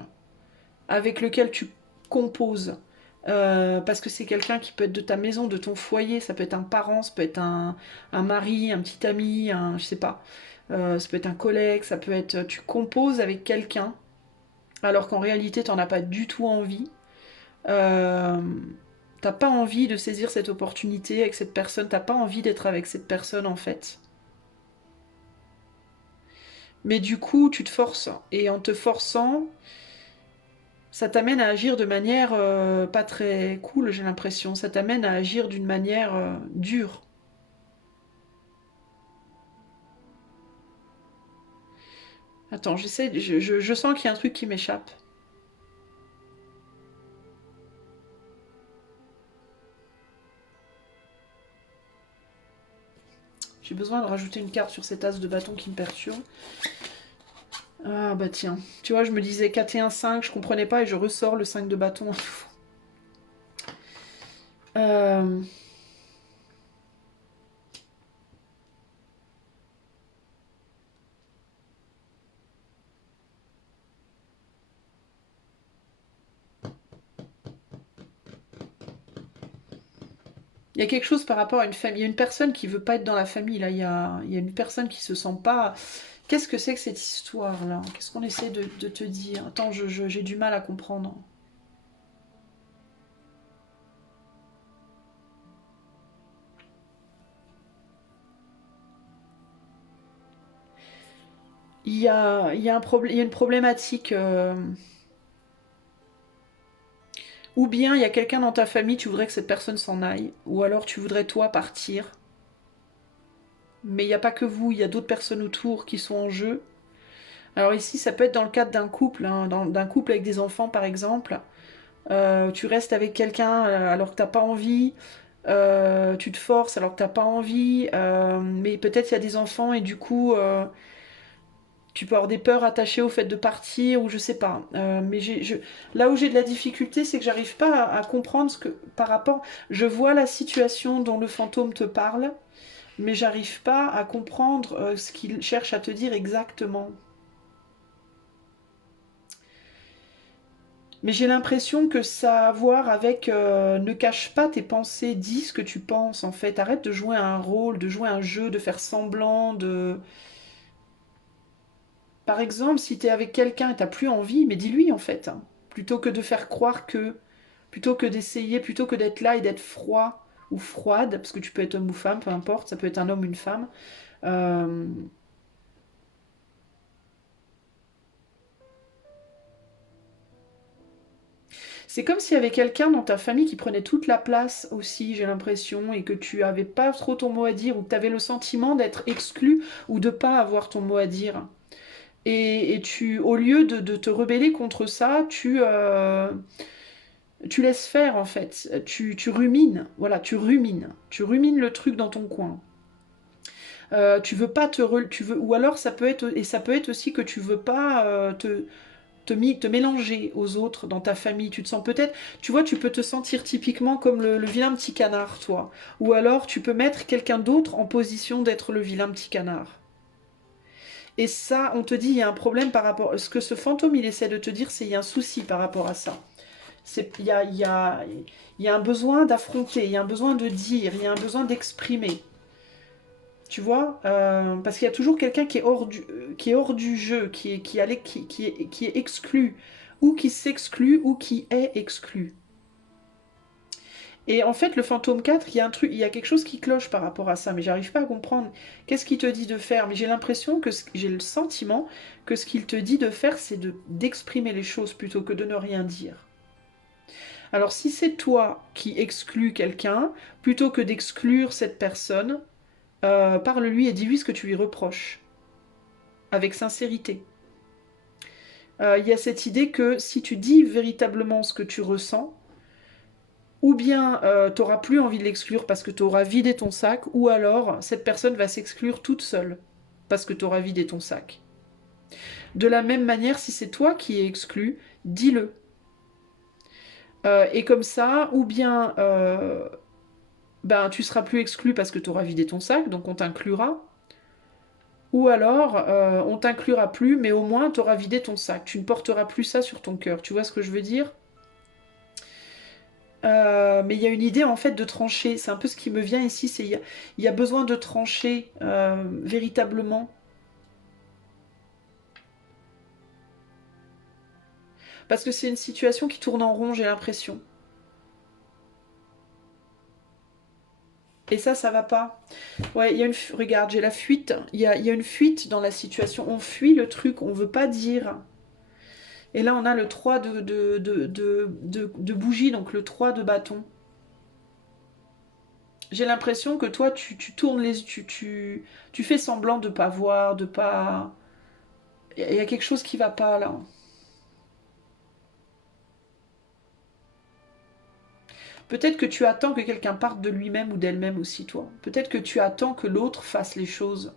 avec lequel tu composes. Parce que c'est quelqu'un qui peut être de ta maison, de ton foyer, ça peut être un parent, ça peut être un mari, un petit ami, je sais pas. Ça peut être un collègue, ça peut être... Tu composes avec quelqu'un, alors qu'en réalité, t'en as pas du tout envie. Euh, T'as pas envie de saisir cette opportunité avec cette personne, t'as pas envie d'être avec cette personne en fait. Mais du coup, tu te forces. Et en te forçant, ça t'amène à agir de manière pas très cool, j'ai l'impression. Ça t'amène à agir d'une manière dure. Attends, je sens qu'il y a un truc qui m'échappe. J'ai besoin de rajouter une carte sur cet as de bâton qui me perturbe. Ah bah tiens, tu vois, je me disais 4 et un 5, je comprenais pas et je ressors le 5 de bâton. Euh, Il y a quelque chose par rapport à une famille. Il y a une personne qui veut pas être dans la famille, là. Il y a une personne qui se sent pas. Qu'est-ce que c'est que cette histoire-là? Qu'est-ce qu'on essaie de te dire? Attends, j'ai du mal à comprendre. Il y a une problématique. Ou bien il y a quelqu'un dans ta famille, tu voudrais que cette personne s'en aille. Ou alors tu voudrais toi partir. Mais il n'y a pas que vous, il y a d'autres personnes autour qui sont en jeu. Alors ici, ça peut être dans le cadre d'un couple, hein, d'un couple avec des enfants par exemple. Tu restes avec quelqu'un alors que t'as pas envie. Tu te forces alors que t'as pas envie. Mais peut-être il y a des enfants et du coup, tu peux avoir des peurs attachées au fait de partir ou je sais pas. Mais là où j'ai de la difficulté, c'est que j'arrive pas à comprendre ce que par rapport. Je vois la situation dont le fantôme te parle, mais j'arrive pas à comprendre ce qu'il cherche à te dire exactement. Mais j'ai l'impression que ça a à voir avec ne cache pas tes pensées, dis ce que tu penses en fait. Arrête de jouer un rôle, de jouer un jeu, de faire semblant, de. Par exemple, si t'es avec quelqu'un et t'as plus envie, mais dis-lui en fait, hein. Plutôt que de faire croire que, plutôt que d'essayer, plutôt que d'être là et d'être froid ou froide, parce que tu peux être homme ou femme, peu importe, ça peut être un homme ou une femme. Euh, C'est comme s'il y avait quelqu'un dans ta famille qui prenait toute la place aussi, j'ai l'impression, et que tu avais pas trop ton mot à dire, ou que tu avais le sentiment d'être exclu ou de pas avoir ton mot à dire. Et au lieu de te rebeller contre ça, tu laisses faire en fait. Tu rumines, voilà, tu rumines. Tu rumines le truc dans ton coin. Tu veux pas tu veux, ou alors ça peut être, et ça peut être aussi que tu veux pas te mélanger aux autres dans ta famille. Tu te sens peut-être, tu vois, tu peux te sentir typiquement comme le vilain petit canard, toi. Ou alors tu peux mettre quelqu'un d'autre en position d'être le vilain petit canard. Et ça, on te dit, il y a un problème par rapport. Ce que ce fantôme, il essaie de te dire, c'est qu'il y a un souci par rapport à ça. Il y a un besoin d'affronter, il y a un besoin de dire, il y a un besoin d'exprimer. Tu vois, parce qu'il y a toujours quelqu'un qui est hors du jeu, qui est exclu, ou qui s'exclut, ou qui est exclu. Et en fait, le fantôme 4, il y a un truc, il y a quelque chose qui cloche par rapport à ça, mais j'arrive pas à comprendre. Qu'est-ce qu'il te dit de faire? Mais j'ai l'impression que j'ai le sentiment que ce qu'il te dit de faire, c'est d'exprimer les choses plutôt que de ne rien dire. Alors si c'est toi qui exclus quelqu'un, plutôt que d'exclure cette personne, parle-lui et dis-lui ce que tu lui reproches, avec sincérité. Il y a cette idée que si tu dis véritablement ce que tu ressens, ou bien tu n'auras plus envie de l'exclure parce que tu auras vidé ton sac, ou alors cette personne va s'exclure toute seule parce que tu auras vidé ton sac. De la même manière, si c'est toi qui es exclu, dis-le. Et comme ça, ou bien ben, tu seras plus exclu parce que tu auras vidé ton sac, donc on t'inclura, ou alors on t'inclura plus, mais au moins tu auras vidé ton sac. Tu ne porteras plus ça sur ton cœur. Tu vois ce que je veux dire? Mais il y a une idée en fait de trancher. C'est un peu ce qui me vient ici. Il y a besoin de trancher véritablement. Parce que c'est une situation qui tourne en rond, j'ai l'impression. Et ça va pas. Ouais, il y a regarde, j'ai la fuite. Il y a une fuite dans la situation. On fuit le truc, on veut pas dire. Et là, on a le 3 de bougie, donc le 3 de bâton. J'ai l'impression que toi, tu tournes les... Tu fais semblant de pas voir, de pas... Il y a quelque chose qui va pas, là. Peut-être que tu attends que quelqu'un parte de lui-même ou d'elle-même aussi, toi. Peut-être que tu attends que l'autre fasse les choses.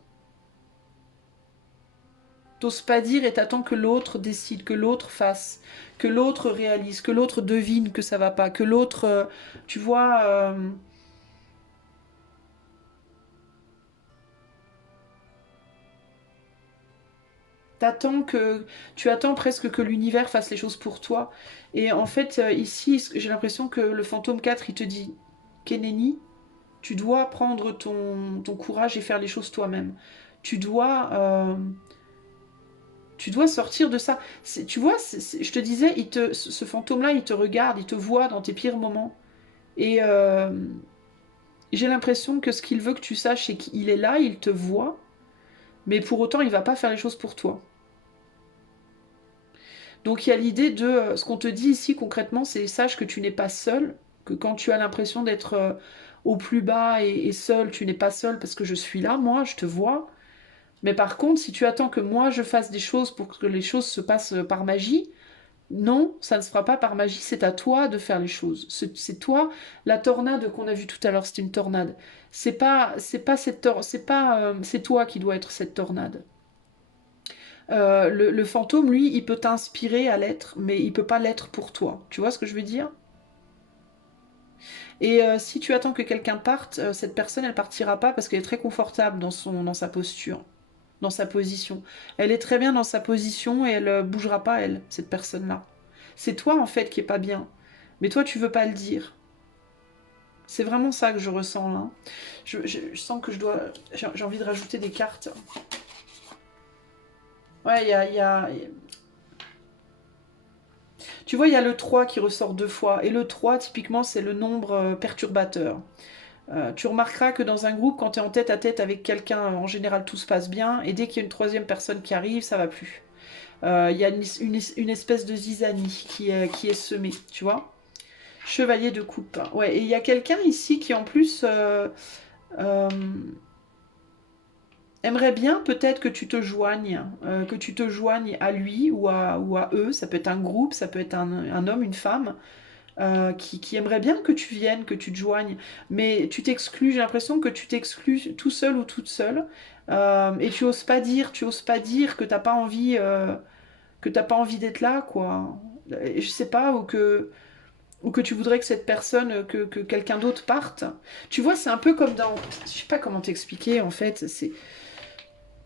T'oses pas dire et t'attends que l'autre décide, que l'autre fasse, que l'autre réalise, que l'autre devine que ça va pas, que l'autre, tu vois, tu attends presque que l'univers fasse les choses pour toi. Et en fait, ici, j'ai l'impression que le fantôme 4 il te dit, Keneni, tu dois prendre ton courage et faire les choses toi-même. Tu dois, euh, tu dois sortir de ça. Tu vois, je te disais, ce fantôme-là, il te regarde, il te voit dans tes pires moments. Et j'ai l'impression que ce qu'il veut que tu saches, c'est qu'il est là, il te voit, mais pour autant, il va pas faire les choses pour toi. Donc il y a l'idée de ce qu'on te dit ici concrètement, c'est sache que tu n'es pas seul, que quand tu as l'impression d'être au plus bas et seul, tu n'es pas seul parce que je suis là, moi, je te vois. Mais par contre, si tu attends que moi je fasse des choses pour que les choses se passent par magie, non, ça ne se fera pas par magie, c'est à toi de faire les choses. C'est toi, la tornade qu'on a vue tout à l'heure, c'était une tornade. C'est pas c'est toi qui dois être cette tornade. Le fantôme, lui, il peut t'inspirer à l'être, mais il peut pas l'être pour toi. Tu vois ce que je veux dire? Et si tu attends que quelqu'un parte, cette personne, elle partira pas parce qu'elle est très confortable dans sa posture, dans sa position. Elle est très bien dans sa position et elle bougera pas, elle, cette personne-là. C'est toi, en fait, qui est pas bien. Mais toi, tu veux pas le dire. C'est vraiment ça que je ressens là. Je sens que je dois. J'ai envie de rajouter des cartes. Ouais, tu vois, il y a le 3 qui ressort deux fois. Et le 3, typiquement, c'est le nombre perturbateur. Tu remarqueras que dans un groupe, quand tu es en tête à tête avec quelqu'un, en général, tout se passe bien. Et dès qu'il y a une troisième personne qui arrive, ça va plus. Il y a une espèce de zizanie qui est semée, tu vois. Chevalier de coupe. Ouais, et il y a quelqu'un ici qui, en plus, euh, aimerait bien peut-être que tu te joignes à lui ou à eux. Ça peut être un groupe, ça peut être un homme, une femme. Qui aimerait bien que tu viennes, que tu te joignes, mais tu t'exclus, j'ai l'impression que tu t'exclus tout seul ou toute seule, et tu oses pas dire que t'as pas envie d'être là, quoi. Et je sais pas, ou que tu voudrais que cette personne, que quelqu'un d'autre parte. Tu vois, c'est un peu comme dans, je sais pas comment t'expliquer en fait,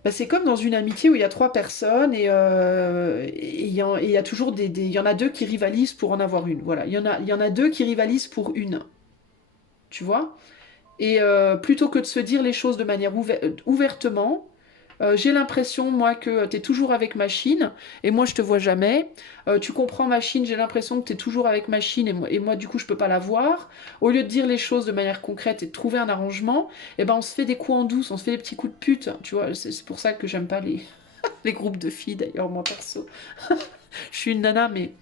c'est comme dans une amitié où il y a trois personnes et il y a toujours il y en a deux qui rivalisent pour en avoir une. Voilà, il y en a deux qui rivalisent pour une. Tu vois? Et plutôt que de se dire les choses de manière ouvertement, j'ai l'impression, moi, que tu es toujours avec machine, et moi, je te vois jamais. Tu comprends machine, j'ai l'impression que tu es toujours avec machine, et moi, du coup, je peux pas la voir. Au lieu de dire les choses de manière concrète et de trouver un arrangement, eh ben, on se fait des coups en douce, on se fait des petits coups de pute. Tu vois, c'est pour ça que j'aime pas les groupes de filles, d'ailleurs, moi, perso. Je suis une nana, mais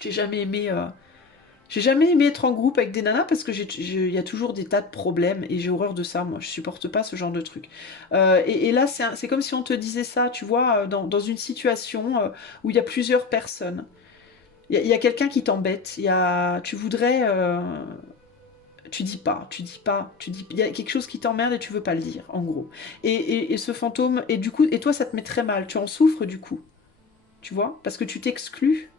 j'ai jamais aimé... j'ai jamais aimé être en groupe avec des nanas parce que il y a toujours des tas de problèmes et j'ai horreur de ça, moi. Je supporte pas ce genre de truc. Et là, c'est comme si on te disait ça, tu vois, dans une situation où il y a plusieurs personnes. Il y a quelqu'un qui t'embête. Tu voudrais, tu dis, il y a quelque chose qui t'emmerde et tu veux pas le dire, en gros. Et ce fantôme, et du coup, et toi, ça te met très mal. Tu en souffres du coup, tu vois, parce que tu t'exclus.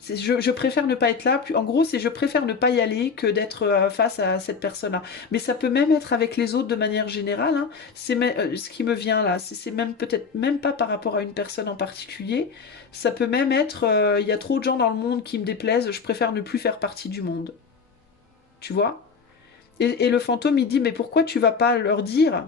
Je préfère ne pas être là. En gros, c'est je préfère ne pas y aller que d'être face à cette personne-là. Mais ça peut même être avec les autres de manière générale, hein. Ce qui me vient là. C'est même peut-être même pas par rapport à une personne en particulier. Ça peut même être, il y a trop de gens dans le monde qui me déplaisent. Je préfère ne plus faire partie du monde. Tu vois? Et le fantôme, il dit, mais pourquoi tu vas pas leur dire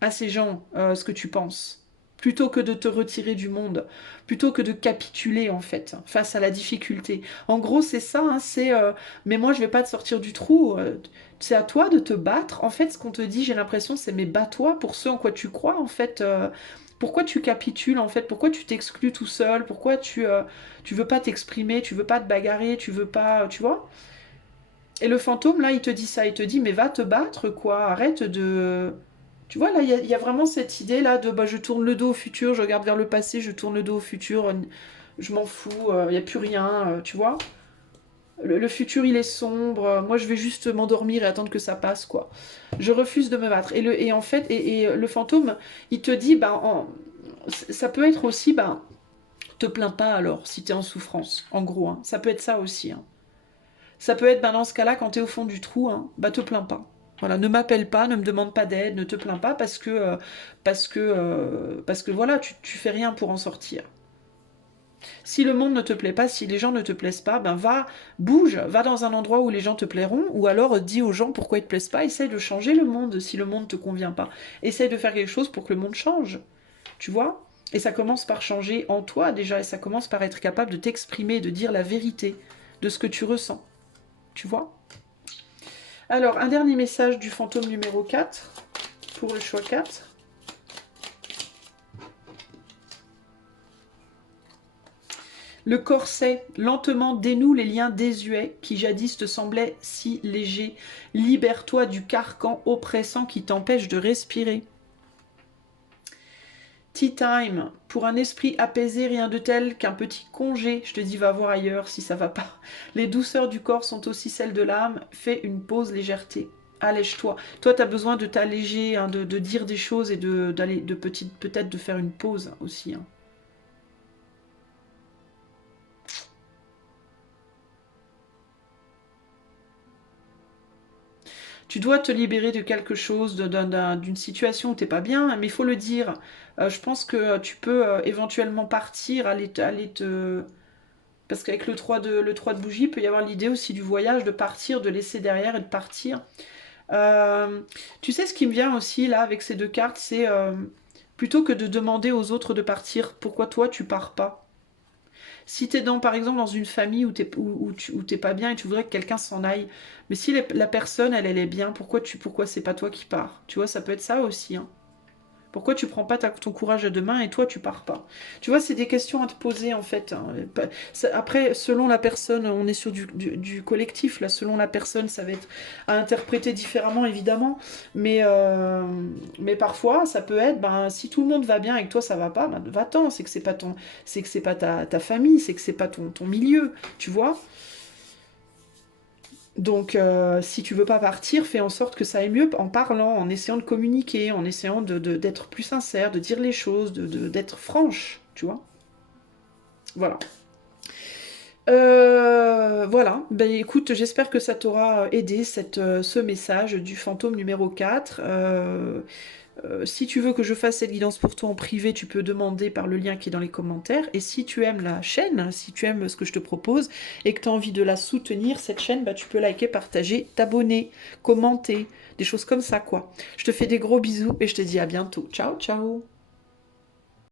à ces gens ce que tu penses, plutôt que de te retirer du monde, plutôt que de capituler en fait face à la difficulté. En gros, c'est ça, hein, mais moi je vais pas te sortir du trou. C'est à toi de te battre. En fait, ce qu'on te dit, j'ai l'impression, c'est mais bats-toi pour ce en quoi tu crois en fait. Pourquoi tu capitules en fait? Pourquoi tu t'exclus tout seul? Pourquoi tu veux pas t'exprimer? Tu veux pas te bagarrer? Tu veux pas, tu vois? Et le fantôme, là, il te dit ça, il te dit, mais va te battre, quoi, arrête de... Tu vois, là, il y a vraiment cette idée, là, de, bah, je tourne le dos au futur, je regarde vers le passé, je tourne le dos au futur, je m'en fous, il n'y a plus rien, tu vois. Le futur, il est sombre, moi, je vais juste m'endormir et attendre que ça passe, quoi. Je refuse de me battre. Et en fait, le fantôme, il te dit, bah, ça peut être aussi, ben, te plains pas alors, si t'es en souffrance, en gros, hein. Ça peut être ça aussi, hein. Ça peut être, ben, dans ce cas-là, quand t'es au fond du trou, hein, bah te plains pas. Voilà, ne m'appelle pas, ne me demande pas d'aide, ne te plains pas parce que voilà, tu fais rien pour en sortir. Si le monde ne te plaît pas, si les gens ne te plaisent pas, ben va, bouge, va dans un endroit où les gens te plairont, ou alors dis aux gens pourquoi ils te plaisent pas, essaye de changer le monde si le monde ne te convient pas. Essaye de faire quelque chose pour que le monde change, tu vois. Et ça commence par changer en toi déjà, et ça commence par être capable de t'exprimer, de dire la vérité de ce que tu ressens, tu vois. Alors, un dernier message du fantôme numéro 4, pour le choix 4. Le corset lentement dénoue les liens désuets qui jadis te semblaient si légers. Libère-toi du carcan oppressant qui t'empêche de respirer. Tea time. Pour un esprit apaisé, rien de tel qu'un petit congé. Je te dis, va voir ailleurs si ça va pas. Les douceurs du corps sont aussi celles de l'âme. Fais une pause légèreté. Allège-toi. Toi, tu as besoin de t'alléger, hein, de dire des choses et d'aller peut-être de faire une pause aussi. Hein. Tu dois te libérer de quelque chose, d'une situation où t'es pas bien, mais il faut le dire. Je pense que tu peux éventuellement partir, aller te... Parce qu'avec le 3 de bougie, il peut y avoir l'idée aussi du voyage, de partir, de laisser derrière et de partir. Euh, Tu sais, ce qui me vient aussi là avec ces deux cartes, c'est plutôt que de demander aux autres de partir, pourquoi toi tu pars pas? Si t'es par exemple, dans une famille où t'es pas bien et tu voudrais que quelqu'un s'en aille, mais si la personne, elle est bien, pourquoi c'est pas toi qui pars? Tu vois, ça peut être ça aussi, hein. Pourquoi tu prends pas ton courage à deux mains et toi tu pars pas? Tu vois, c'est des questions à te poser en fait, hein. Après, selon la personne, on est sur du collectif là, selon la personne, ça va être à interpréter différemment évidemment, mais parfois ça peut être, ben, si tout le monde va bien et que toi ça va pas, ben, va-t'en, c'est que c'est pas ta famille, c'est que c'est pas ton milieu, tu vois? Donc, si tu veux pas partir, fais en sorte que ça aille mieux en parlant, en essayant de communiquer, en essayant d'être plus sincère, de dire les choses, d'être franche, tu vois. Voilà. Voilà. Ben écoute, j'espère que ça t'aura aidé ce message du fantôme numéro 4. Si tu veux que je fasse cette guidance pour toi en privé, tu peux demander par le lien qui est dans les commentaires. Et si tu aimes la chaîne, si tu aimes ce que je te propose et que tu as envie de la soutenir, cette chaîne, bah, tu peux liker, partager, t'abonner, commenter, des choses comme ça, quoi. Je te fais des gros bisous et je te dis à bientôt. Ciao, ciao!